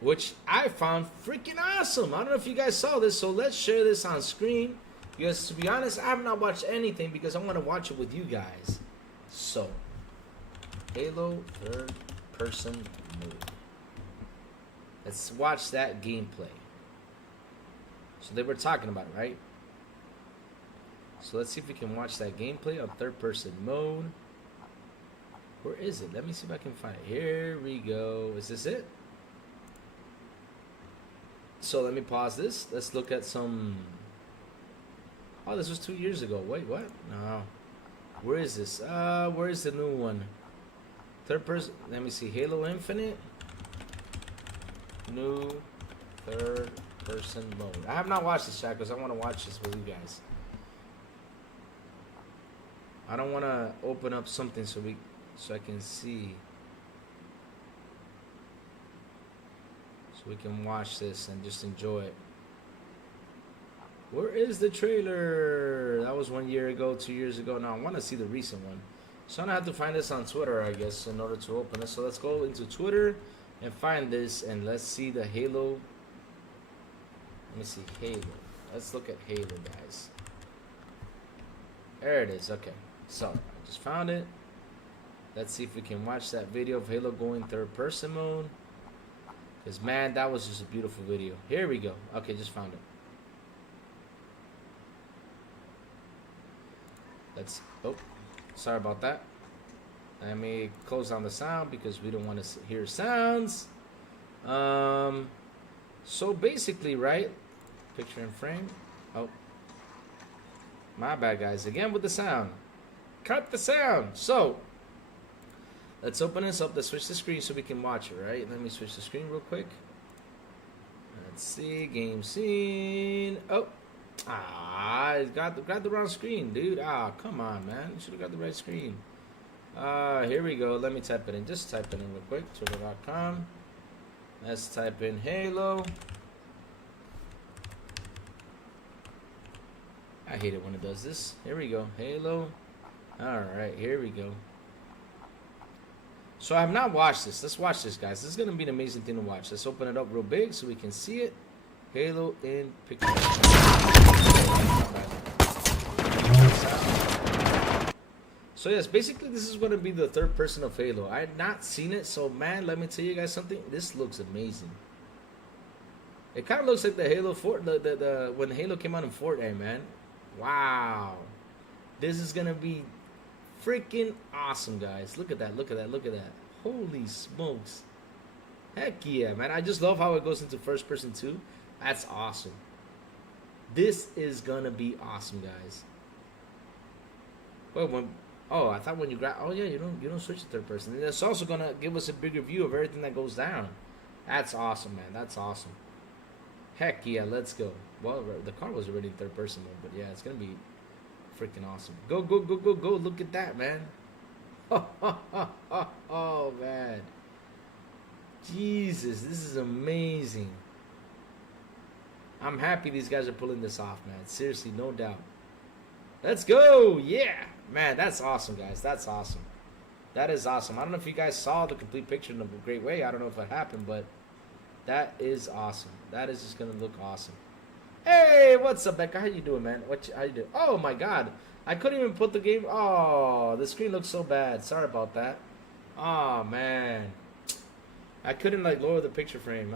which I found freaking awesome. I don't know if you guys saw this, so let's share this on screen. Because to be honest, I have not watched anything because I want to watch it with you guys. So, Halo third person mode. Let's watch that gameplay. So they were talking about it, right? So let's see if we can watch that gameplay on third person mode. Where is it? Let me see if I can find it. Here we go. Is this it? So let me pause this. Let's look at some... Oh, this was 2 years ago. Wait, what? No. Where is this? Where is the new one? Third person. Let me see. Halo Infinite. New third person mode. I have not watched this, chat, because I want to watch this with you guys. I don't want to open up something so we... so I can see. So we can watch this and just enjoy it. Where is the trailer? That was 1 year ago, 2 years ago. Now I want to see the recent one. So I'm gonna have to find this on Twitter, I guess, in order to open it. So let's go into Twitter and find this, and let's see the Halo. Let me see Halo. Let's look at Halo, guys. There it is. Okay, so I just found it. Let's see if we can watch that video of Halo going third-person mode. Because, man, that was just a beautiful video. Here we go. Okay, just found it. Let's... Oh, sorry about that. Let me close down the sound because we don't want to hear sounds. So, basically, right? Picture in frame. Oh. My bad, guys. Again with the sound. Cut the sound. So... let's open this up. Let's switch the screen so we can watch it, right? Let me switch the screen real quick. Let's see. Game scene. Oh. I got the wrong screen, dude. Come on, man. You should have got the right screen. Here we go. Let me type it in. Just type it in real quick. Twitter.com. Let's type in Halo. I hate it when it does this. Here we go. Halo. Alright, here we go. So I have not watched this. Let's watch this, guys. This is going to be an amazing thing to watch. Let's open it up real big so we can see it. Halo in picture. So yes, basically this is going to be the third person of Halo. I had not seen it, so man, let me tell you guys something. This looks amazing. It kind of looks like the Halo when Halo came out in Fortnite, man. Wow. This is going to be freaking awesome, guys. Look at that, look at that, look at that. Holy smokes. Heck yeah, man. I just love how it goes into first person too. That's awesome. This is gonna be awesome, guys. Well, I thought when you grab, oh yeah, you don't switch to third person. And it's also gonna give us a bigger view of everything that goes down. That's awesome, man. That's awesome. Heck yeah, let's go. Well, the car was already in third person mode, but yeah, it's gonna be freaking awesome. Go, go, go, go, go. Look at that, man. Oh, man. Jesus, this is amazing. I'm happy these guys are pulling this off, man. Seriously, no doubt. Let's go. Yeah. Man, that's awesome, guys. That's awesome. That is awesome. I don't know if you guys saw the complete picture in a great way. I don't know if it happened, but that is awesome. That is just going to look awesome. Hey, what's up, Becca? How you doing, man? How you doing? Oh my God, I couldn't even put the game. Oh, the screen looks so bad. Sorry about that. Oh man, I couldn't like lower the picture frame.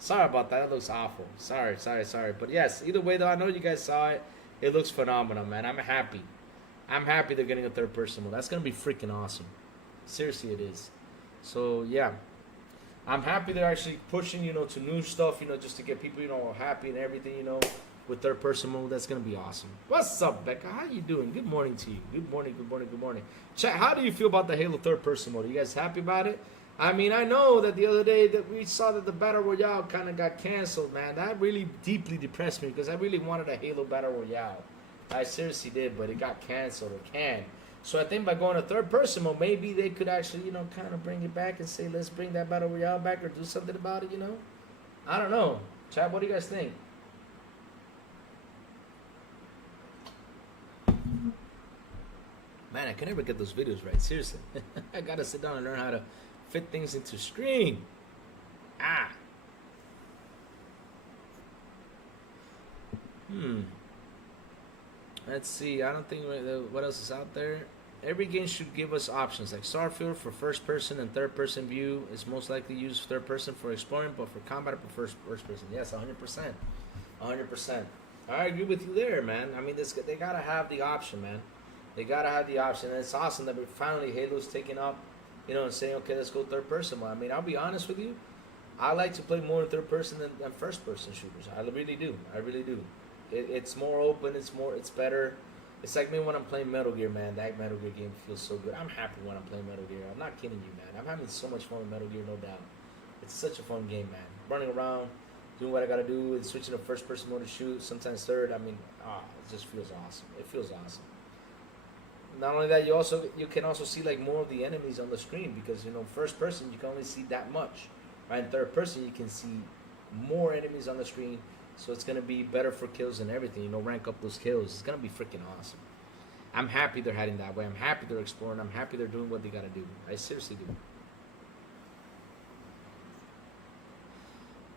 Sorry about that. It looks awful. Sorry. But yes, either way though, I know you guys saw it. It looks phenomenal, man. I'm happy. I'm happy they're getting a third person mode. That's gonna be freaking awesome. Seriously, it is. So yeah. I'm happy they're actually pushing, to new stuff, just to get people, happy and everything, with third person mode. That's going to be awesome. What's up, Becca? How you doing? Good morning to you. Good morning. Chat, how do you feel about the Halo third person mode? Are you guys happy about it? I mean, I know that the other day that we saw that the Battle Royale kind of got canceled, man. That really deeply depressed me because I really wanted a Halo Battle Royale. I seriously did, but it got canceled or canned. So I think by going to third person mode, maybe they could actually, kind of bring it back and say, let's bring that Battle Royale back or do something about it, I don't know. Chad, what do you guys think? Man, I can never get those videos right. Seriously. I got to sit down and learn how to fit things into screen. Let's see. I don't think what else is out there. Every game should give us options like Starfield for first person and third person view is most likely used third person for exploring, but for combat I prefer first person. Yes, 100%. 100%. I agree with you there, man. I mean, they gotta have the option, man. They gotta have the option, and it's awesome that finally Halo's taking up, and saying, okay, let's go third person. I mean, I'll be honest with you, I like to play more in third person than first person shooters. I really do. I really do. It's more open. It's better. It's like me when I'm playing Metal Gear, man. That Metal Gear game feels so good. I'm happy when I'm playing Metal Gear. I'm not kidding you, man. I'm having so much fun with Metal Gear, no doubt. It's such a fun game, man. Running around, doing what I gotta do, and switching to first person mode to shoot. Sometimes third. I mean, it just feels awesome. It feels awesome. not only that, you can also see like more of the enemies on the screen, because you know, first person you can only see that much, right? In third person you can see more enemies on the screen, so it's gonna be better for kills and everything. You know, rank up those kills. It's gonna be freaking awesome. I'm happy they're heading that way. I'm happy they're exploring. I'm happy they're doing what they gotta do. I seriously do.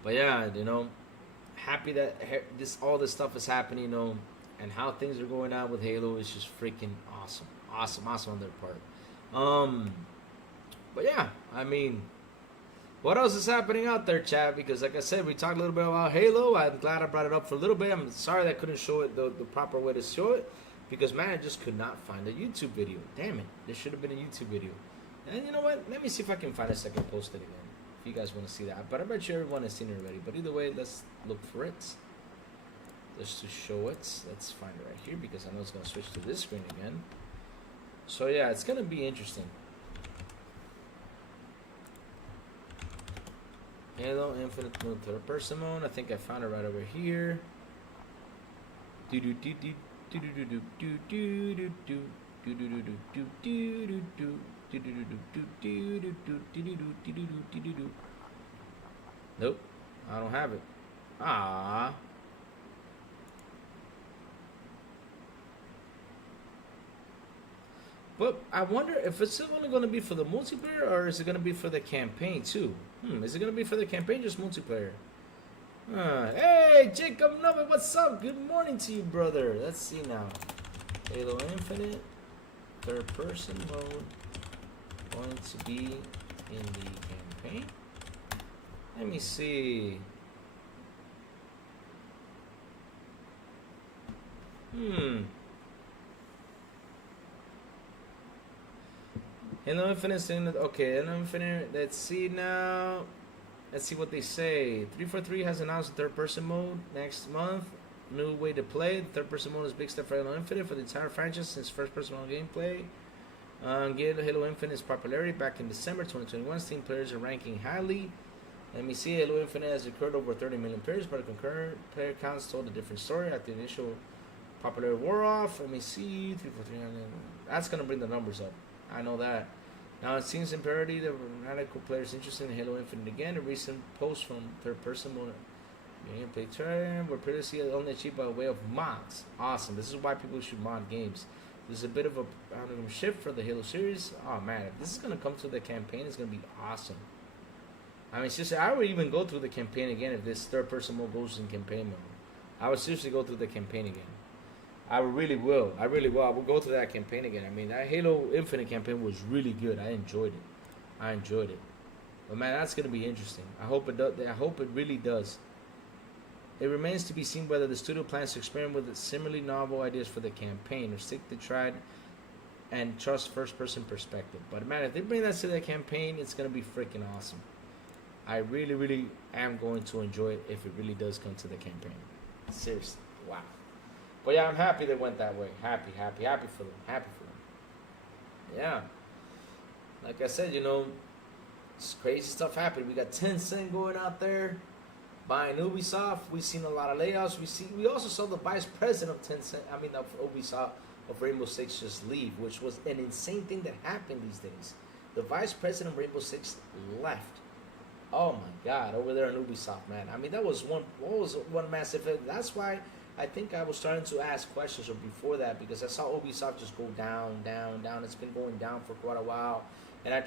But yeah, you know, happy that all this stuff is happening. You know, and how things are going on with Halo is just freaking awesome. Awesome on their part. But yeah, I mean, what else is happening out there, chat? Because like I said, we talked a little bit about Halo. I'm glad I brought it up for a little bit. I'm sorry that I couldn't show it the proper way to show it, because man, I just could not find a YouTube video. Damn it, there should have been a YouTube video. And you know what? Let me see if I can find a second post it again, if you guys want to see that. But I bet you everyone has seen it already. But either way, let's look for it. Just to show it. Let's find it right here, because I know it's going to switch to this screen again. So yeah, it's going to be interesting. Halo Infinite mode, third person mode. I think I found it right over here. Nope, I don't have it. Ah. But I wonder if it's only going to be for the multiplayer, or is it going to be for the campaign too? Is it going to be for the campaign, just multiplayer? Hey, Jacob Nova, what's up? Good morning to you, brother. Let's see now. Halo Infinite, third person mode, going to be in the campaign. Let me see. Halo Infinite, okay, Halo Infinite, let's see now. Let's see what they say. 343 has announced a third-person mode next month. New way to play. The third-person mode is a big step for Halo Infinite for the entire franchise since first-person gameplay. Halo Infinite's popularity back in December 2021. Steam players are ranking highly. Let me see. Halo Infinite has occurred over 30 million players, but concurrent player counts told a different story. After the initial popularity wore off, let me see. 343. That's going to bring the numbers up. I know that. Now it seems in parody that radical players interested in Halo Infinite again. A recent post from third-person mode gameplay term were previously only achieved by way of mods. Awesome. This is why people should mod games. There's a bit of a paradigm shift for the Halo series. Oh man, if this is gonna come to the campaign, it's gonna be awesome. I mean, seriously, I would even go through the campaign again if this third-person mode goes in campaign mode. I would seriously go through the campaign again. I really will. I will go through that campaign again. I mean, that Halo Infinite campaign was really good. I enjoyed it. But man, that's gonna be interesting. I hope it does. I hope it really does. It remains to be seen whether the studio plans to experiment with similarly novel ideas for the campaign, or stick to tried and trust first-person perspective. But man, if they bring that to the campaign, it's gonna be freaking awesome. I really am going to enjoy it if it really does come to the campaign. Seriously, wow. But yeah, I'm happy they went that way. Happy for them. Yeah. Like I said, you know, it's crazy stuff happening. We got Tencent going out there buying Ubisoft. We've seen a lot of layoffs. We also saw the vice president of of Ubisoft, of Rainbow Six, just leave, which was an insane thing that happened these days. The vice president of Rainbow Six left. Oh my God, over there in Ubisoft, man. I mean, that was one massive thing. That's why I think I was starting to ask questions before that, because I saw Ubisoft just go down. It's been going down for quite a while, and I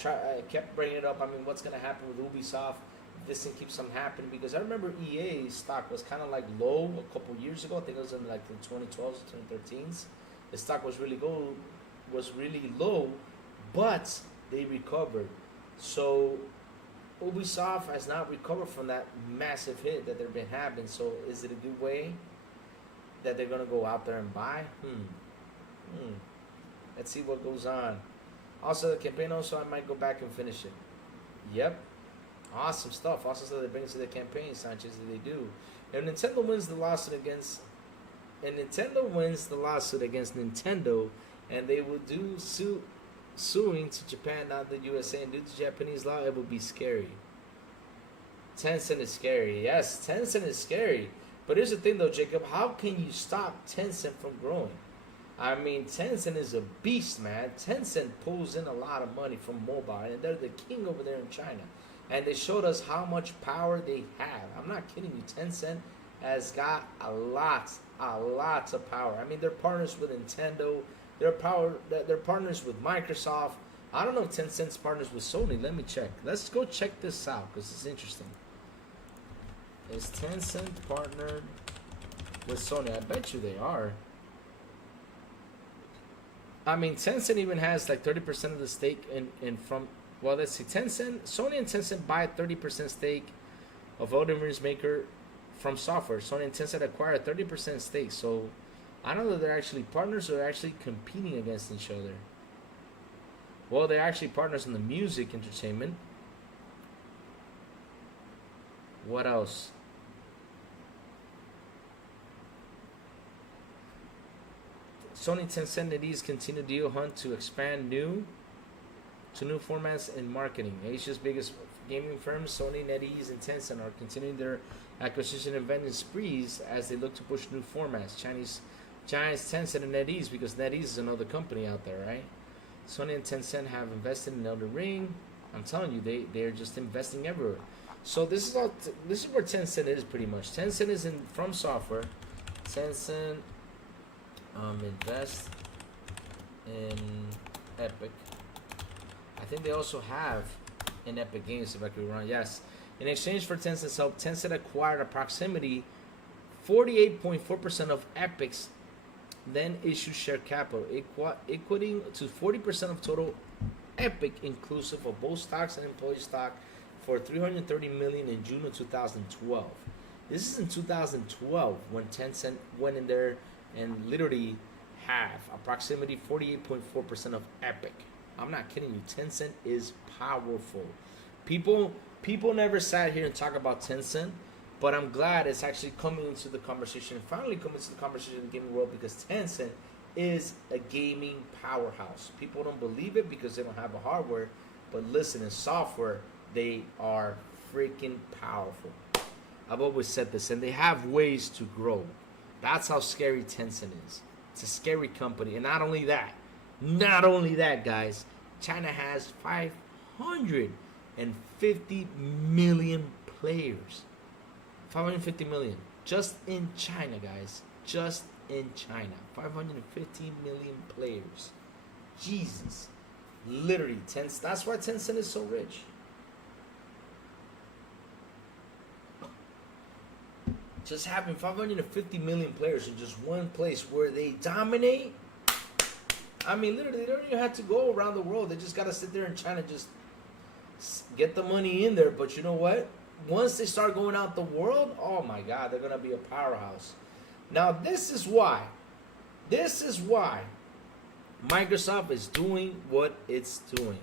kept bringing it up. I mean, what's going to happen with Ubisoft if this thing keeps on happening? Because I remember EA's stock was kind of like low a couple years ago. I think it was in like the 2012s, 2013s. The stock was really low, but they recovered. So Ubisoft has not recovered from that massive hit that they've been having. So is it a good way that they're gonna go out there and buy? Let's see what goes on. Also, the campaign. Also, I might go back and finish it. Yep, awesome stuff. Also, so they bring it to the campaign, Sanchez. They do. If Nintendo wins the lawsuit against Nintendo, and they will do suing to Japan, not the USA, and due to Japanese law, it will be scary. Tencent is scary. Yes, Tencent is scary. But here's the thing, though, Jacob. How can you stop Tencent from growing? I mean, Tencent is a beast, man. Tencent pulls in a lot of money from mobile, and they're the king over there in China. And they showed us how much power they have. I'm not kidding you. Tencent has got a lot of power. I mean, they're partners with Nintendo. They're partners with Microsoft. I don't know if Tencent's partners with Sony. Let me check. Let's go check this out because it's interesting. Is Tencent partnered with Sony? I bet you they are. I mean, Tencent even has like 30% of the stake in from. Well, let's see. Sony and Tencent buy 30% stake of Ultimate's maker from software. Sony and Tencent acquire a 30% stake. So I don't know if they're actually partners or actually competing against each other. Well, they're actually partners in the music entertainment. What else? Sony, Tencent, and NetEase continue deal hunt to expand new formats in marketing. Asia's biggest gaming firms, Sony, NetEase, and Tencent, are continuing their acquisition and vending sprees as they look to push new formats. Chinese giants Tencent and NetEase, because NetEase is another company out there, right? Sony and Tencent have invested in Elden Ring. I'm telling you, they're just investing everywhere. So this is where Tencent is pretty much. Tencent is in From Software. Tencent invest in Epic. I think they also have in Epic Games, if I could be wrong. Yes. In exchange for Tencent's help, Tencent acquired approximately 48.4% of Epic's then issued share capital, equating to 40% of total Epic, inclusive of both stocks and employee stock, for $330 million in June of 2012. This is in 2012 when Tencent went in there and literally have approximately 48.4% of Epic. I'm not kidding you. Tencent is powerful. People never sat here and talk about Tencent, but I'm glad it's actually coming into the conversation, finally coming into the conversation in the gaming world, because Tencent is a gaming powerhouse. People don't believe it because they don't have a hardware, but listen, in software, they are freaking powerful. I've always said this, and they have ways to grow. That's how scary Tencent is. It's a scary company. And not only that, guys, China has 550 million players. 550 million. Just in China, guys. Just in China. 550 million players. Jesus. Literally, Tencent. That's why Tencent is so rich. Just having 550 million players in just one place where they dominate. I mean, literally, they don't even have to go around the world. They just got to sit there in China, just get the money in there. But you know what? Once they start going out the world, oh my God, they're going to be a powerhouse. Now, this is why Microsoft is doing what it's doing.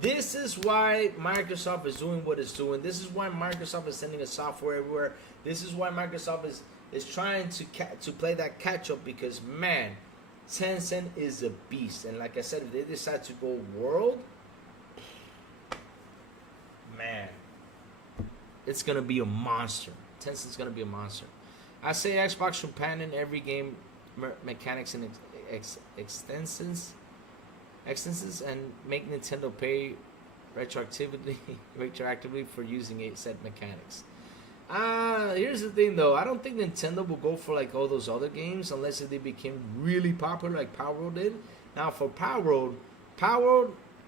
This is why Microsoft is doing what it's doing. This is why Microsoft is sending a software everywhere. This is why Microsoft is trying to play that catch up, because man, Tencent is a beast. And like I said, if they decide to go world, man, it's gonna be a monster. Tencent's gonna be a monster. I say Xbox should patent every game mechanics and extensions and make Nintendo pay retroactively for using said mechanics. Here's the thing though, I don't think Nintendo will go for like all those other games unless they became really popular like Power World did. Now for Power World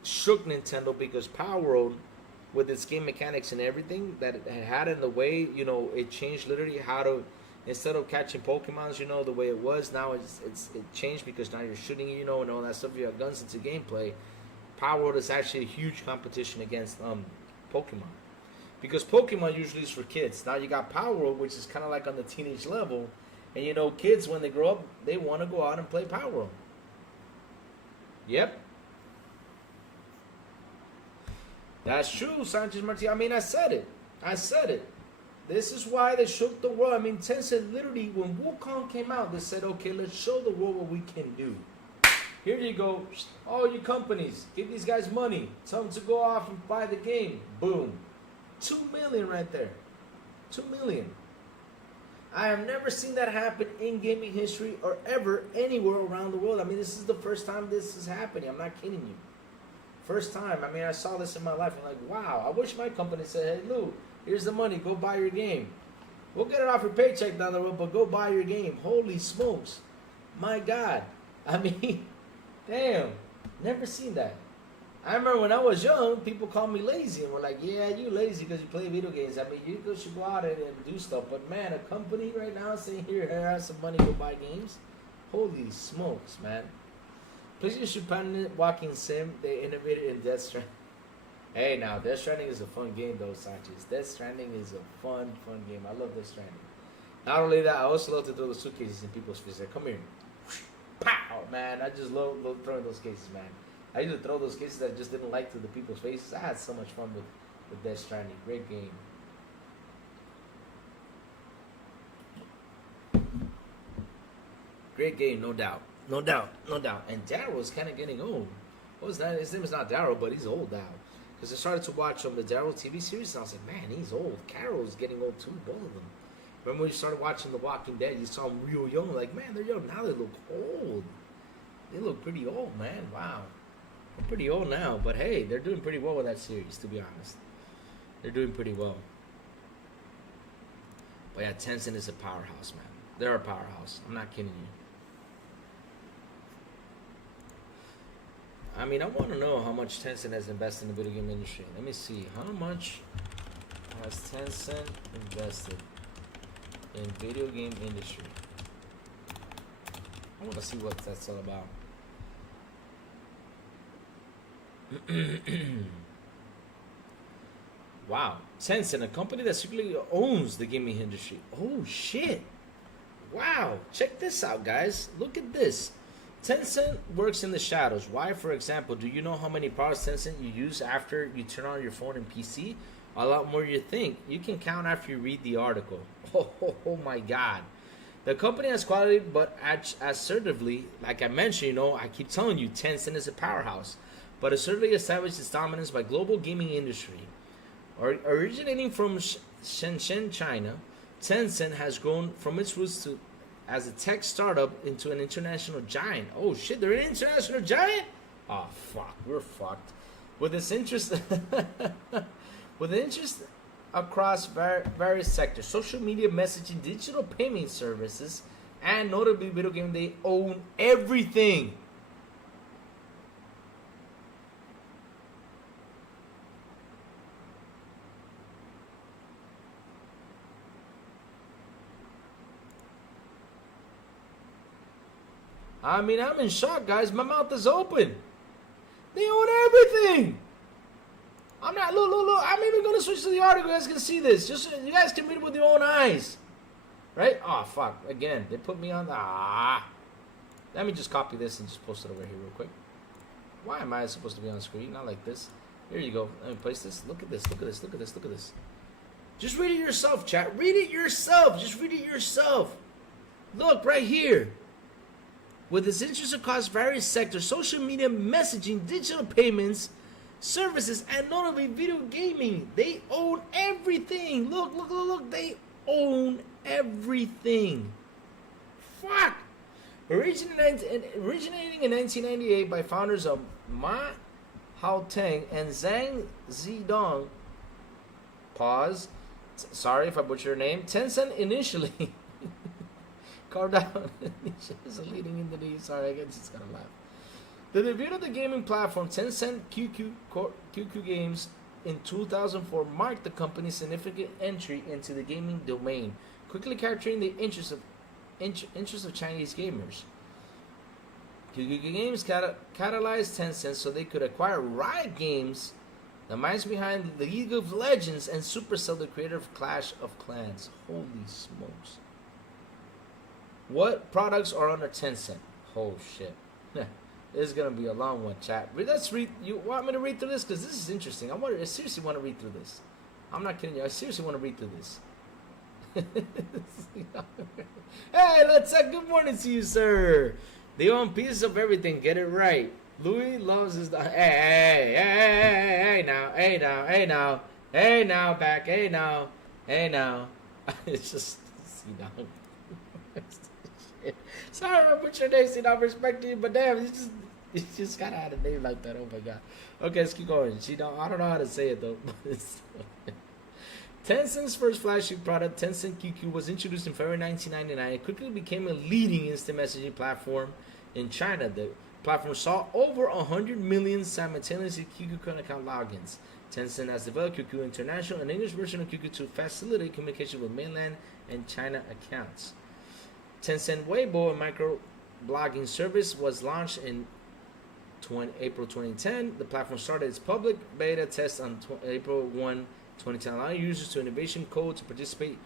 shook Nintendo, because Power World, with its game mechanics and everything that it had in the way, you know, it changed literally how to, instead of catching Pokemons, you know, the way it was, now it changed, because now you're shooting, you know, and all that stuff. You have guns into gameplay. Power World is actually a huge competition against Pokemon, because Pokemon usually is for kids. Now you got Power World, which is kind of like on the teenage level, and you know, kids when they grow up, they want to go out and play Power World. Yep. That's true, Sanchez Martinez. I mean, I said it. This is why they shook the world. I mean, Tencent literally, when Wukong came out, they said, okay, let's show the world what we can do. Here you go. All you companies, give these guys money. Tell them to go off and buy the game. Boom. 2 million right there. 2 million. I have never seen that happen in gaming history or ever anywhere around the world. I mean, this is the first time this is happening. I'm not kidding you. First time. I mean, I saw this in my life. I'm like, wow. I wish my company said, hey, Lou, here's the money. Go buy your game. We'll get it off your paycheck down the road, but go buy your game. Holy smokes. My God. I mean, damn. Never seen that. I remember when I was young, people called me lazy and were like, yeah, you lazy because you play video games. I mean, you should go out and do stuff. But man, a company right now saying, here, have some money, go buy games. Holy smokes, man. Please you should patent walking sim. They innovated in Death Stranding. Hey, now, Death Stranding is a fun game, though, Sanchez. Death Stranding is a fun game. I love Death Stranding. Not only that, I also love to throw the suitcases in people's faces. Like, come here. Pow! Man, I just love throwing those cases, man. I used to throw those cases that I just didn't like to the people's faces. I had so much fun with Death Stranding. Great game. Great game, no doubt. No doubt. And Daryl's kind of getting old. What was that? His name is not Daryl, but he's old now. Because I started to watch the Daryl TV series, and I was like, man, he's old. Carol's getting old too, both of them. Remember when you started watching The Walking Dead, you saw them real young, like, man, they're young. Now they look old. They look pretty old, man. Wow. They're pretty old now, but hey, they're doing pretty well with that series, to be honest. They're doing pretty well. But yeah, Tencent is a powerhouse, man. They're a powerhouse. I'm not kidding you. I mean, I want to know how much Tencent has invested in the video game industry. Let me see. How much has Tencent invested in video game industry? I want to see what that's all about. Wow. Tencent, a company that secretly owns the gaming industry. Oh, shit. Wow. Check this out, guys. Look at this. Tencent works in the shadows. Why, for example, do you know how many products Tencent you use after you turn on your phone and PC? A lot more you think. You can count after you read the article. Oh my God. The company has quality, but assertively, like I mentioned, I keep telling you, Tencent is a powerhouse, but assertively established its dominance by global gaming industry. Originating from Shenzhen, China, Tencent has grown from its roots as a tech startup into an international giant. Oh shit, they're an international giant? Oh fuck, we're fucked. With its interest across various sectors, social media, messaging, digital payment services, and notably video game, they own everything. I mean, I'm in shock, guys. My mouth is open. They own everything. I'm not, look. I'm even going to switch to the article. You guys can see this. Just so you guys can read it with your own eyes. Right? Oh, fuck. Again, they put me on the, Let me just copy this and just post it over here real quick. Why am I supposed to be on screen? Not like this. Here you go. Let me place this. Look at this. Just read it yourself, chat. Read it yourself. Just read it yourself. Look, right here. With its interests across various sectors, social media, messaging, digital payments, services, and notably video gaming. They own everything. Look. They own everything. Fuck. Originating in 1998 by founders of Ma Haoteng and Zhang Zidong. Pause. Sorry if I butchered your name. Tencent initially carved out is a leading into the. Sorry, I guess it's gonna laugh. The debut of the gaming platform Tencent QQ Games in 2004 marked the company's significant entry into the gaming domain, quickly capturing the interest of Chinese gamers. QQ Games catalyzed Tencent so they could acquire Riot Games, the minds behind the League of Legends, and Supercell, the creator of Clash of Clans. Holy smokes. What products are under Tencent? Oh shit. This is going to be a long one, chat. Let's read. You want me to read through this? Because this is interesting. I seriously want to read through this. I'm not kidding you. I seriously want to read through this. Hey, let's say good morning to you, sir. They own pieces of everything. Get it right. Louis loves his. Hey now, back. Hey now. It's just C-Dog. Sorry, I put your name, C-Dog, respect to you, but damn, you just gotta have a name like that. Oh my god. Okay, let's keep going. C-Dog, I don't know how to say it though. Tencent's first flagship product, Tencent QQ, was introduced in February 1999. It quickly became a leading instant messaging platform in China. The platform saw over 100 million simultaneous QQ account logins. Tencent has developed QQ International, an English version of QQ, to facilitate communication with mainland and China accounts. Tencent Weibo, a micro-blogging service, was launched in April 2010. The platform started its public beta test on April 1, 2010, allowing users to innovation code to participate.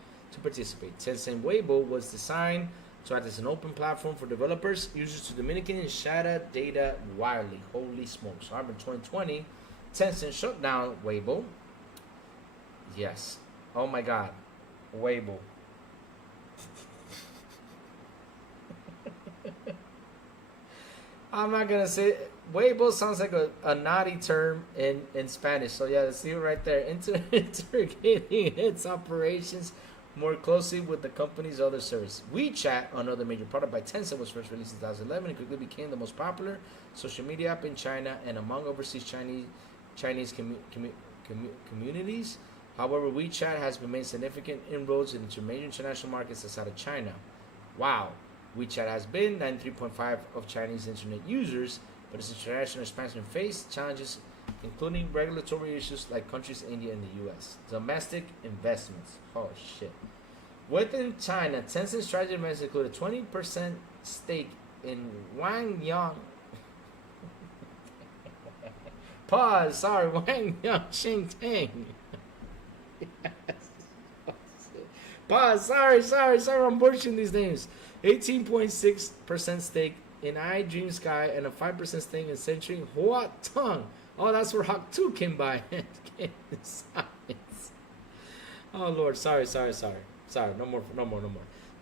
Tencent Weibo was designed to act as an open platform for developers, users to communicate and share data widely. Holy smokes. However, in 2020, Tencent shut down Weibo. Yes. Oh my god. Weibo. I'm not gonna say Weibo sounds like a naughty term in Spanish. So yeah, see it right there. Integrating its operations more closely with the company's other service. WeChat, another major product by Tencent, was first released in 2011 and quickly became the most popular social media app in China and among overseas Chinese communities. However, WeChat has made significant inroads into major international markets outside of China. Wow. WeChat has been 93.5% of Chinese internet users, but its international expansion faced challenges, including regulatory issues like countries India and the US. Domestic investments. Oh shit. Within China, Tencent's strategy measures include a 20% stake in Wangyang. Pause. Sorry, Wangyang Shingtang. Yes. Pause. Sorry. I'm butchering these names. 18.6% stake in iDream Sky and a 5% stake in Century Hua Tong. Oh, that's where Hawk 2 came by. Oh Lord, sorry. No more.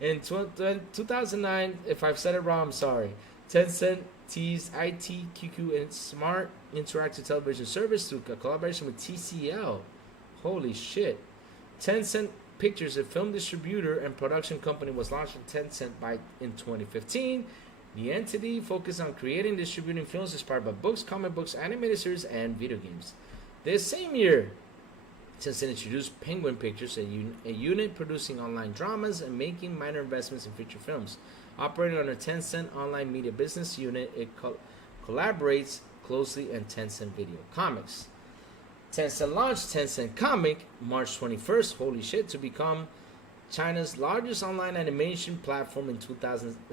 In 2009, if I've said it wrong, I'm sorry. Tencent teased ITQQ and Smart Interactive Television Service through a collaboration with TCL. Holy shit. Tencent Pictures, a film distributor and production company, was launched in Tencent in 2015. The entity focused on creating and distributing films inspired by books, comic books, animated series, and video games. This same year, Tencent introduced Penguin Pictures, a unit producing online dramas and making minor investments in feature films. Operating under Tencent Online Media Business Unit, it collaborates closely in Tencent Video Comics. Tencent launched Tencent Comic March 21st, holy shit, to become China's largest online animation platform in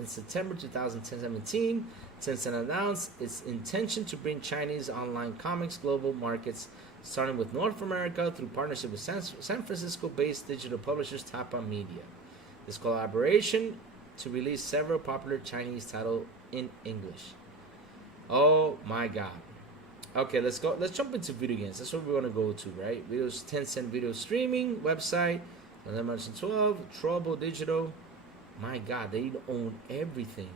September 2017. Tencent announced its intention to bring Chinese online comics global markets, starting with North America through partnership with San Francisco-based digital publishers Tapa Media. This collaboration to release several popular Chinese titles in English. Oh my god. Okay, let's go. Let's jump into video games. That's what we want to go to, right? Videos, Tencent video streaming website. As I mentioned, 12 Trouble Digital. My God, they own everything.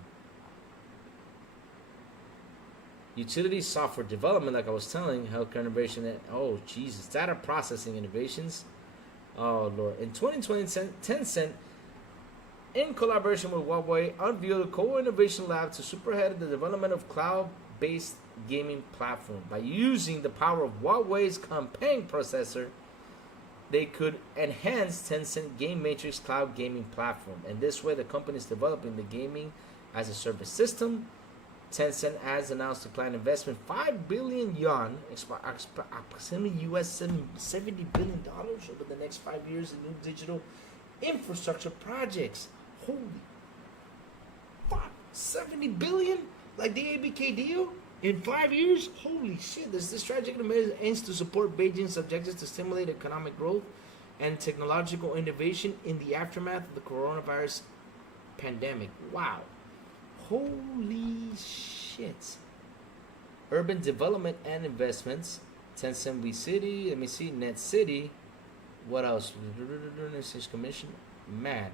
Utility software development, like I was telling, healthcare innovation. Oh Jesus, data processing innovations. Oh Lord. In 2020, Tencent, in collaboration with Huawei, unveiled a co-innovation lab to spearhead the development of cloud-based gaming platform. By using the power of Huawei's Compang processor, they could enhance Tencent Game Matrix cloud gaming platform. And this way, the company is developing the gaming as a service system. Tencent has announced a planned investment 5 billion yuan, approximately US $70 billion over the next 5 years in new digital infrastructure projects. Holy fuck, 70 billion? Like the ABK deal? In 5 years? Holy shit. This strategic measure aims to support Beijing's objectives to stimulate economic growth and technological innovation in the aftermath of the coronavirus pandemic. Wow. Holy shit. Urban development and investments. Tencent V City. Let me see. Net City. What else? Commission. Man.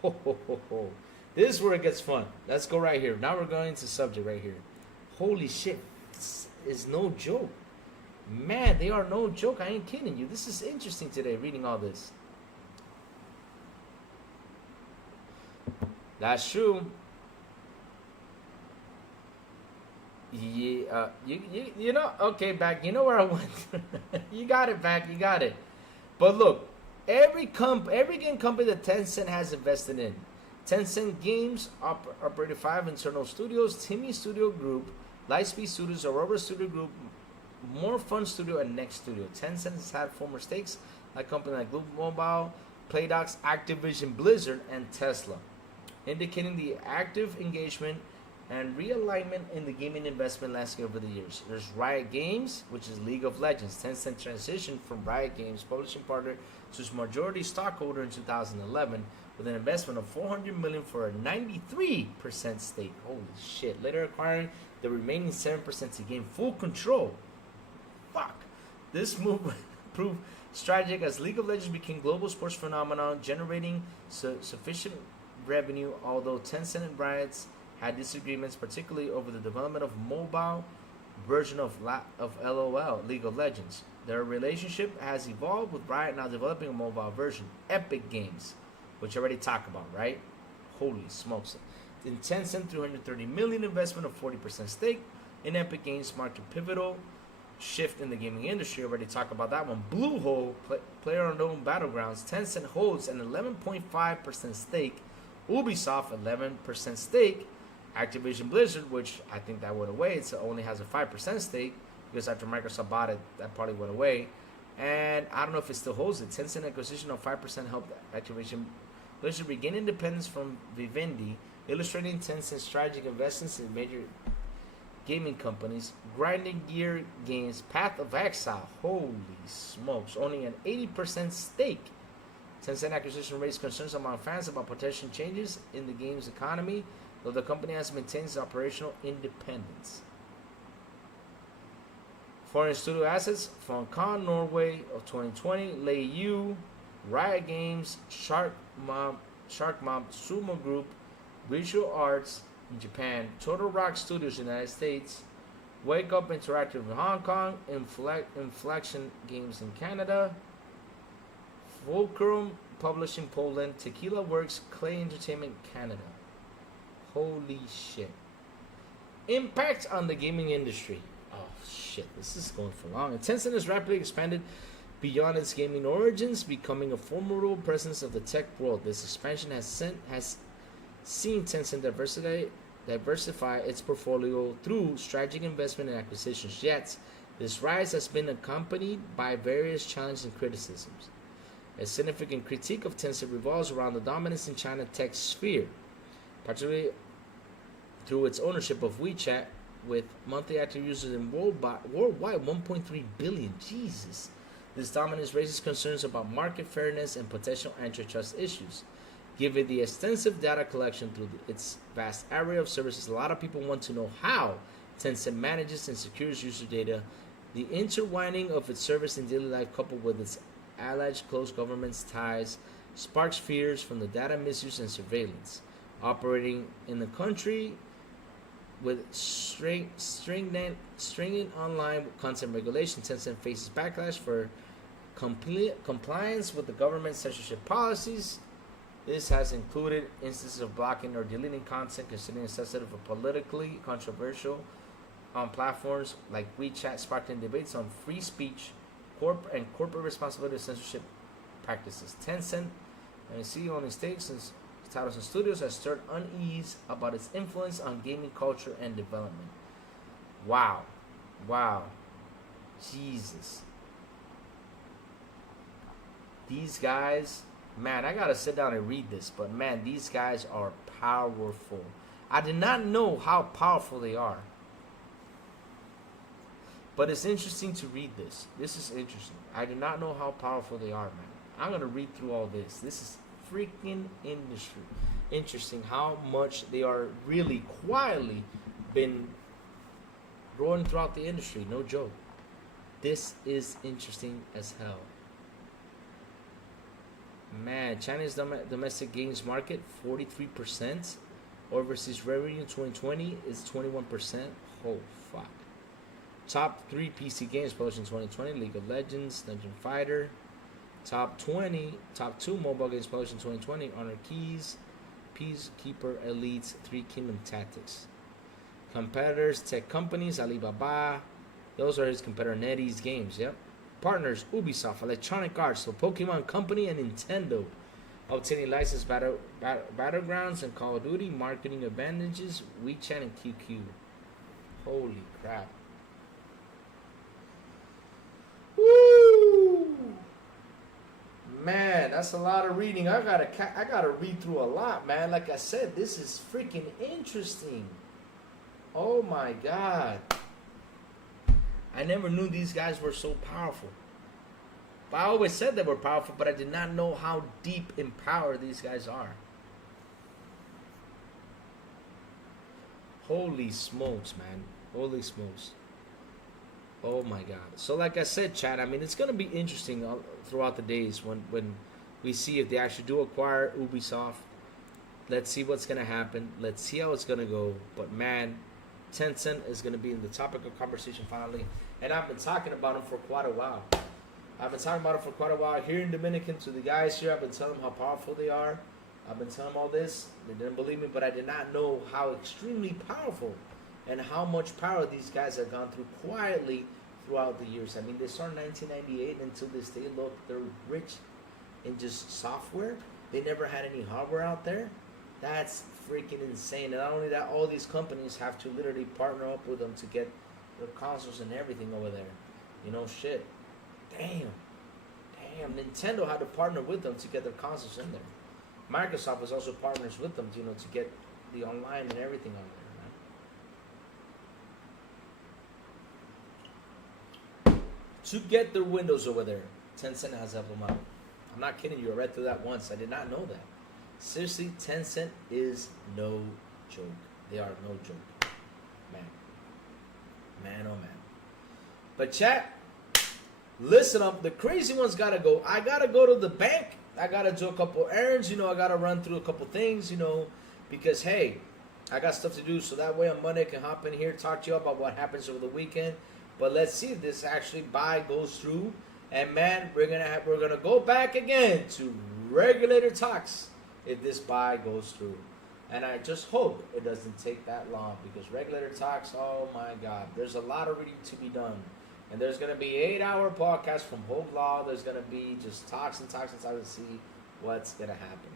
Ho, ho, ho, ho. This is where it gets fun. Let's go right here. Now we're going into subject right here. Holy shit. This is no joke. Man, they are no joke. I ain't kidding you. This is interesting today, reading all this. That's true. Yeah, you know, okay, back. You know where I went. You got it, back. You got it. But look, every game company that Tencent has invested in. Tencent Games operated 5 internal studios: Timmy Studio Group, Lightspeed Studios, Aurora Studio Group, More Fun Studio, and Next Studio. Tencent has had former stakes like companies like Global Mobile, Playdocs, Activision Blizzard, and Tesla, indicating the active engagement and realignment in the gaming investment landscape over the years. There's Riot Games, which is League of Legends. Tencent transitioned from Riot Games publishing partner to its majority stockholder in 2011 with an investment of $400 million for a 93% stake. Holy shit. Later acquiring the remaining 7% to gain full control. Fuck. This move proved strategic as League of Legends became global sports phenomenon, generating sufficient revenue, although Tencent and Riot's had disagreements, particularly over the development of mobile version of LOL, League of Legends. Their relationship has evolved, with Riot now developing a mobile version, Epic Games, which I already talked about, right? Holy smokes. In Tencent, $330 million investment of 40% stake in Epic Games marked a pivotal shift in the gaming industry. Already talked about that one. Bluehole, PlayerUnknown Battlegrounds. Tencent holds an 11.5% stake. Ubisoft, 11% stake. Activision Blizzard, which I think that went away, it only has a 5% stake because after Microsoft bought it, that probably went away. And I don't know if it still holds it. Tencent acquisition of 5% helped Activision Blizzard regain independence from Vivendi, illustrating Tencent's strategic investments in major gaming companies. Grinding Gear Games, Path of Exile, holy smokes, only an 80% stake. Tencent acquisition raised concerns among fans about potential changes in the game's economy, though the company has maintained its operational independence. Foreign studio assets: Funcom Norway of 2020, Lei Yu, Riot Games, Shark Mob, Sumo Group, Visual Arts in Japan, Total Rock Studios United States, Wake Up Interactive in Hong Kong, Inflection Games in Canada, Fulcrum Publishing Poland, Tequila Works, Clay Entertainment Canada. Holy shit. Impact on the gaming industry. Oh shit, this is going for long. And Tencent has rapidly expanded beyond its gaming origins, becoming a formidable presence of the tech world. This expansion has seen Tencent diversify its portfolio through strategic investment and acquisitions. Yet, this rise has been accompanied by various challenges and criticisms. A significant critique of Tencent revolves around the dominance in China tech sphere, particularly through its ownership of WeChat, with monthly active users in worldwide 1.3 billion. Jesus. This dominance raises concerns about market fairness and potential antitrust issues. Given the extensive data collection through its vast array of services, a lot of people want to know how Tencent manages and secures user data. The intertwining of its service in daily life, coupled with its alleged close government ties, sparks fears from the data misuse and surveillance. Operating in the country with stringent online content regulation, Tencent faces backlash for compliance with the government's censorship policies. This has included instances of blocking or deleting content considered sensitive or politically controversial on platforms like WeChat, sparking debates on free speech and corporate responsibility censorship practices. Tencent and its CEO owning stakes in titles and studios has stirred unease about its influence on gaming culture and development. Wow. Jesus. These guys, man, I gotta sit down and read this, but man, these guys are powerful. I did not know how powerful they are. But it's interesting to read this. This is interesting. I did not know how powerful they are, man. I'm gonna read through all this. This is freaking interesting how much they are really quietly been growing throughout the industry. No joke. This is interesting as hell. Man, China's domestic games market 43%. Overseas revenue in 2020 is 21%. Oh fuck. Top 3 PC games published in 2020: League of Legends, Dungeon Fighter. Top 2 mobile games published in 2020: Honor Keys, Peacekeeper Elites, Three Kingdom Tactics. Competitors, tech companies, Alibaba. Those are his competitor, NetEase Games, yep. Partners, Ubisoft, Electronic Arts, the Pokemon Company, and Nintendo. Obtaining licensed battlegrounds and Call of Duty, marketing advantages, WeChat and QQ. Holy crap. Woo! Man, that's a lot of reading. I gotta read through a lot, man. Like I said, this is freaking interesting. Oh my God. I never knew these guys were so powerful. But I always said they were powerful, but I did not know how deep in power these guys are. Holy smokes, man. Holy smokes. Oh my God. So like I said, chat, I mean, it's going to be interesting throughout the days when we see if they actually do acquire Ubisoft. Let's see what's going to happen. Let's see how it's going to go. But man, Tencent is going to be in the topic of conversation finally. And I've been talking about them for quite a while. Here in Dominican to the guys here. I've been telling them how powerful they are. I've been telling them all this. They didn't believe me, but I did not know how extremely powerful and how much power these guys have gone through quietly throughout the years. I mean, they started in 1998 and until this day, look, they're rich in just software. They never had any hardware out there. That's freaking insane. And not only that, all these companies have to literally partner up with them to get their consoles and everything over there. You know, shit. Damn. Nintendo had to partner with them to get their consoles in there. Microsoft was also partners with them, you know, to get the online and everything on there, man. To get their Windows over there, Tencent has helped them out. I'm not kidding you. I read through that once. I did not know that. Seriously, Tencent is no joke. They are no joke. Man, oh man. But chat, listen up. The crazy one's gotta go. I gotta go to the bank. I gotta do a couple errands. You know, I gotta run through a couple things, you know, because, hey, I got stuff to do. So that way on Monday I can hop in here, talk to you about what happens over the weekend. But let's see if this actually buy goes through. And, man, we're gonna go back again to regulator talks if this buy goes through. And I just hope it doesn't take that long because regulator talks, oh, my God, there's a lot of reading to be done. And there's going to be 8-hour podcasts from Hope Law. There's going to be just talks and talks to see what's going to happen.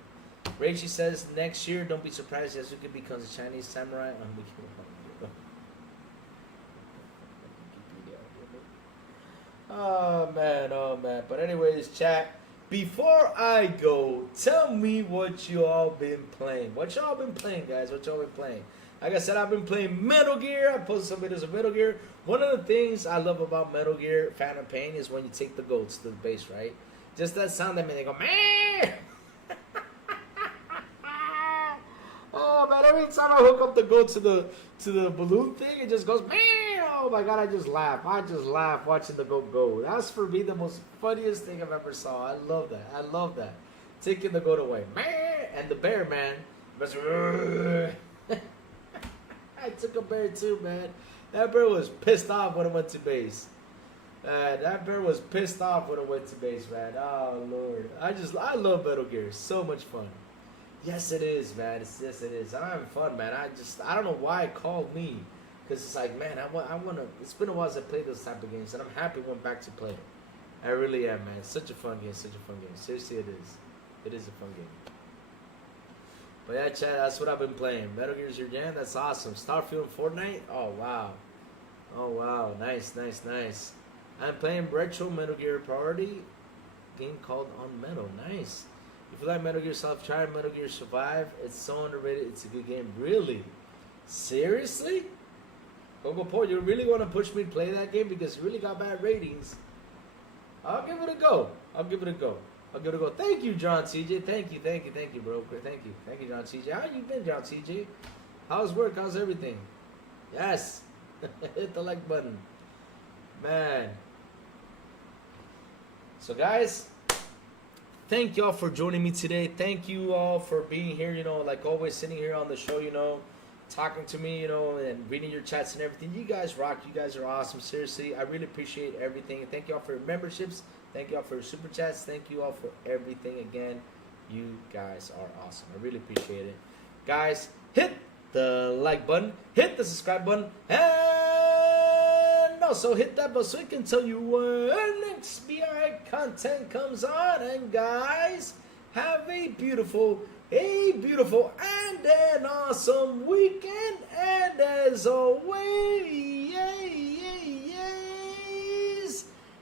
Rachie says, next year, don't be surprised Yasuke becomes a Chinese samurai. Oh, man. But anyways, chat, before I go, tell me what you all been playing. What y'all been playing, guys? What y'all been playing? Like I said, I've been playing Metal Gear. I posted some videos of Metal Gear. One of the things I love about Metal Gear Phantom Pain is when you take the goats to the base, right? Just that sound that they go, man! Oh, man, every time I hook up the goat to the balloon thing, it just goes, man! Oh, my God, I just laugh. I just laugh watching the goat go. That's, for me, the most funniest thing I've ever saw. I love that. Taking the goat away. Man! And the bear, man, was, I took a bear too, man. That bear was pissed off when it went to base. That bear was pissed off when it went to base, man. Oh, Lord. I love Metal Gear. It's so much fun. Yes, it is, man. Yes, it is. I'm having fun, man. I don't know why it called me. Because it's like, man, I want to. It's been a while since I played those type of games. And I'm happy I went back to play it. I really am, man. It's such a fun game. Seriously, it is. It is a fun game. But yeah, chat, that's what I've been playing. Metal Gear's your jam? That's awesome. Starfield and Fortnite? Oh, wow. Nice. I'm playing retro Metal Gear Priority game called On Metal. Nice. If you like Metal Gear Solid, try Metal Gear Survive. It's so underrated. It's a good game. Really? Seriously? Coco Paul, you really want to push me to play that game because it really got bad ratings? I'll give it a go. Thank you, John CJ. Thank you, bro. Thank you, John CJ. How you been, John CJ? How's work? How's everything? Yes. Hit the like button. Man. So, guys, thank y'all for joining me today. Thank you all for being here, you know, like always sitting here on the show, you know, talking to me, you know, and reading your chats and everything. You guys rock. You guys are awesome. Seriously, I really appreciate everything. Thank y'all for your memberships. Thank you all for your super chats. Thank you all for everything again. You guys are awesome. I really appreciate it. Guys, hit the like button, hit the subscribe button, and also hit that bell so I can tell you when next BI content comes on. And guys, have a beautiful, and an awesome weekend. And as always,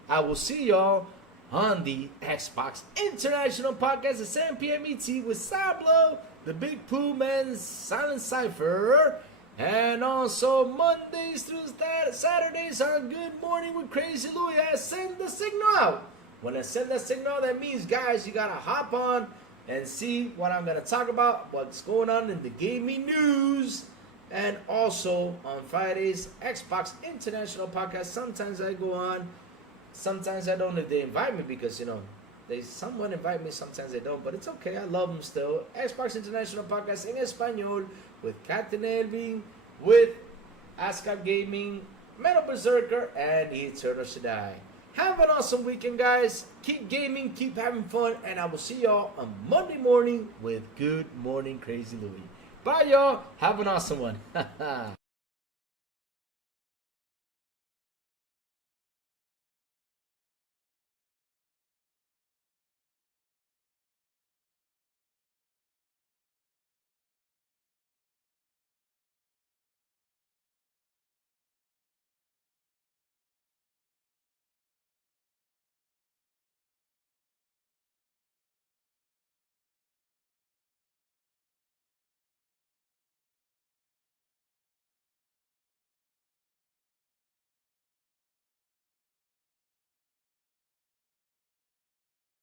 I will see y'all on the Xbox International Podcast at 7 p.m. ET with Sourblow, the Big Plume, and Silent Cypher. And also Mondays through Saturdays on Good Morning with Crazy Louie. I send the signal out. When I send that signal, that means, guys, you gotta hop on and see what I'm gonna talk about, what's going on in the gaming news. And also on Fridays, Xbox International Podcast. Sometimes I go on, sometimes I don't if they invite me, because they someone invite me, sometimes they don't, but it's okay, I love them still. Xbox International Podcast en español with Captain Elvin, with Ascot Gaming, Metal Berserker, and Eternal Shaddai. Have an awesome weekend, guys. Keep gaming, keep having fun, and I will see y'all on Monday morning with Good Morning Crazy Louie. Bye, y'all. Have an awesome one.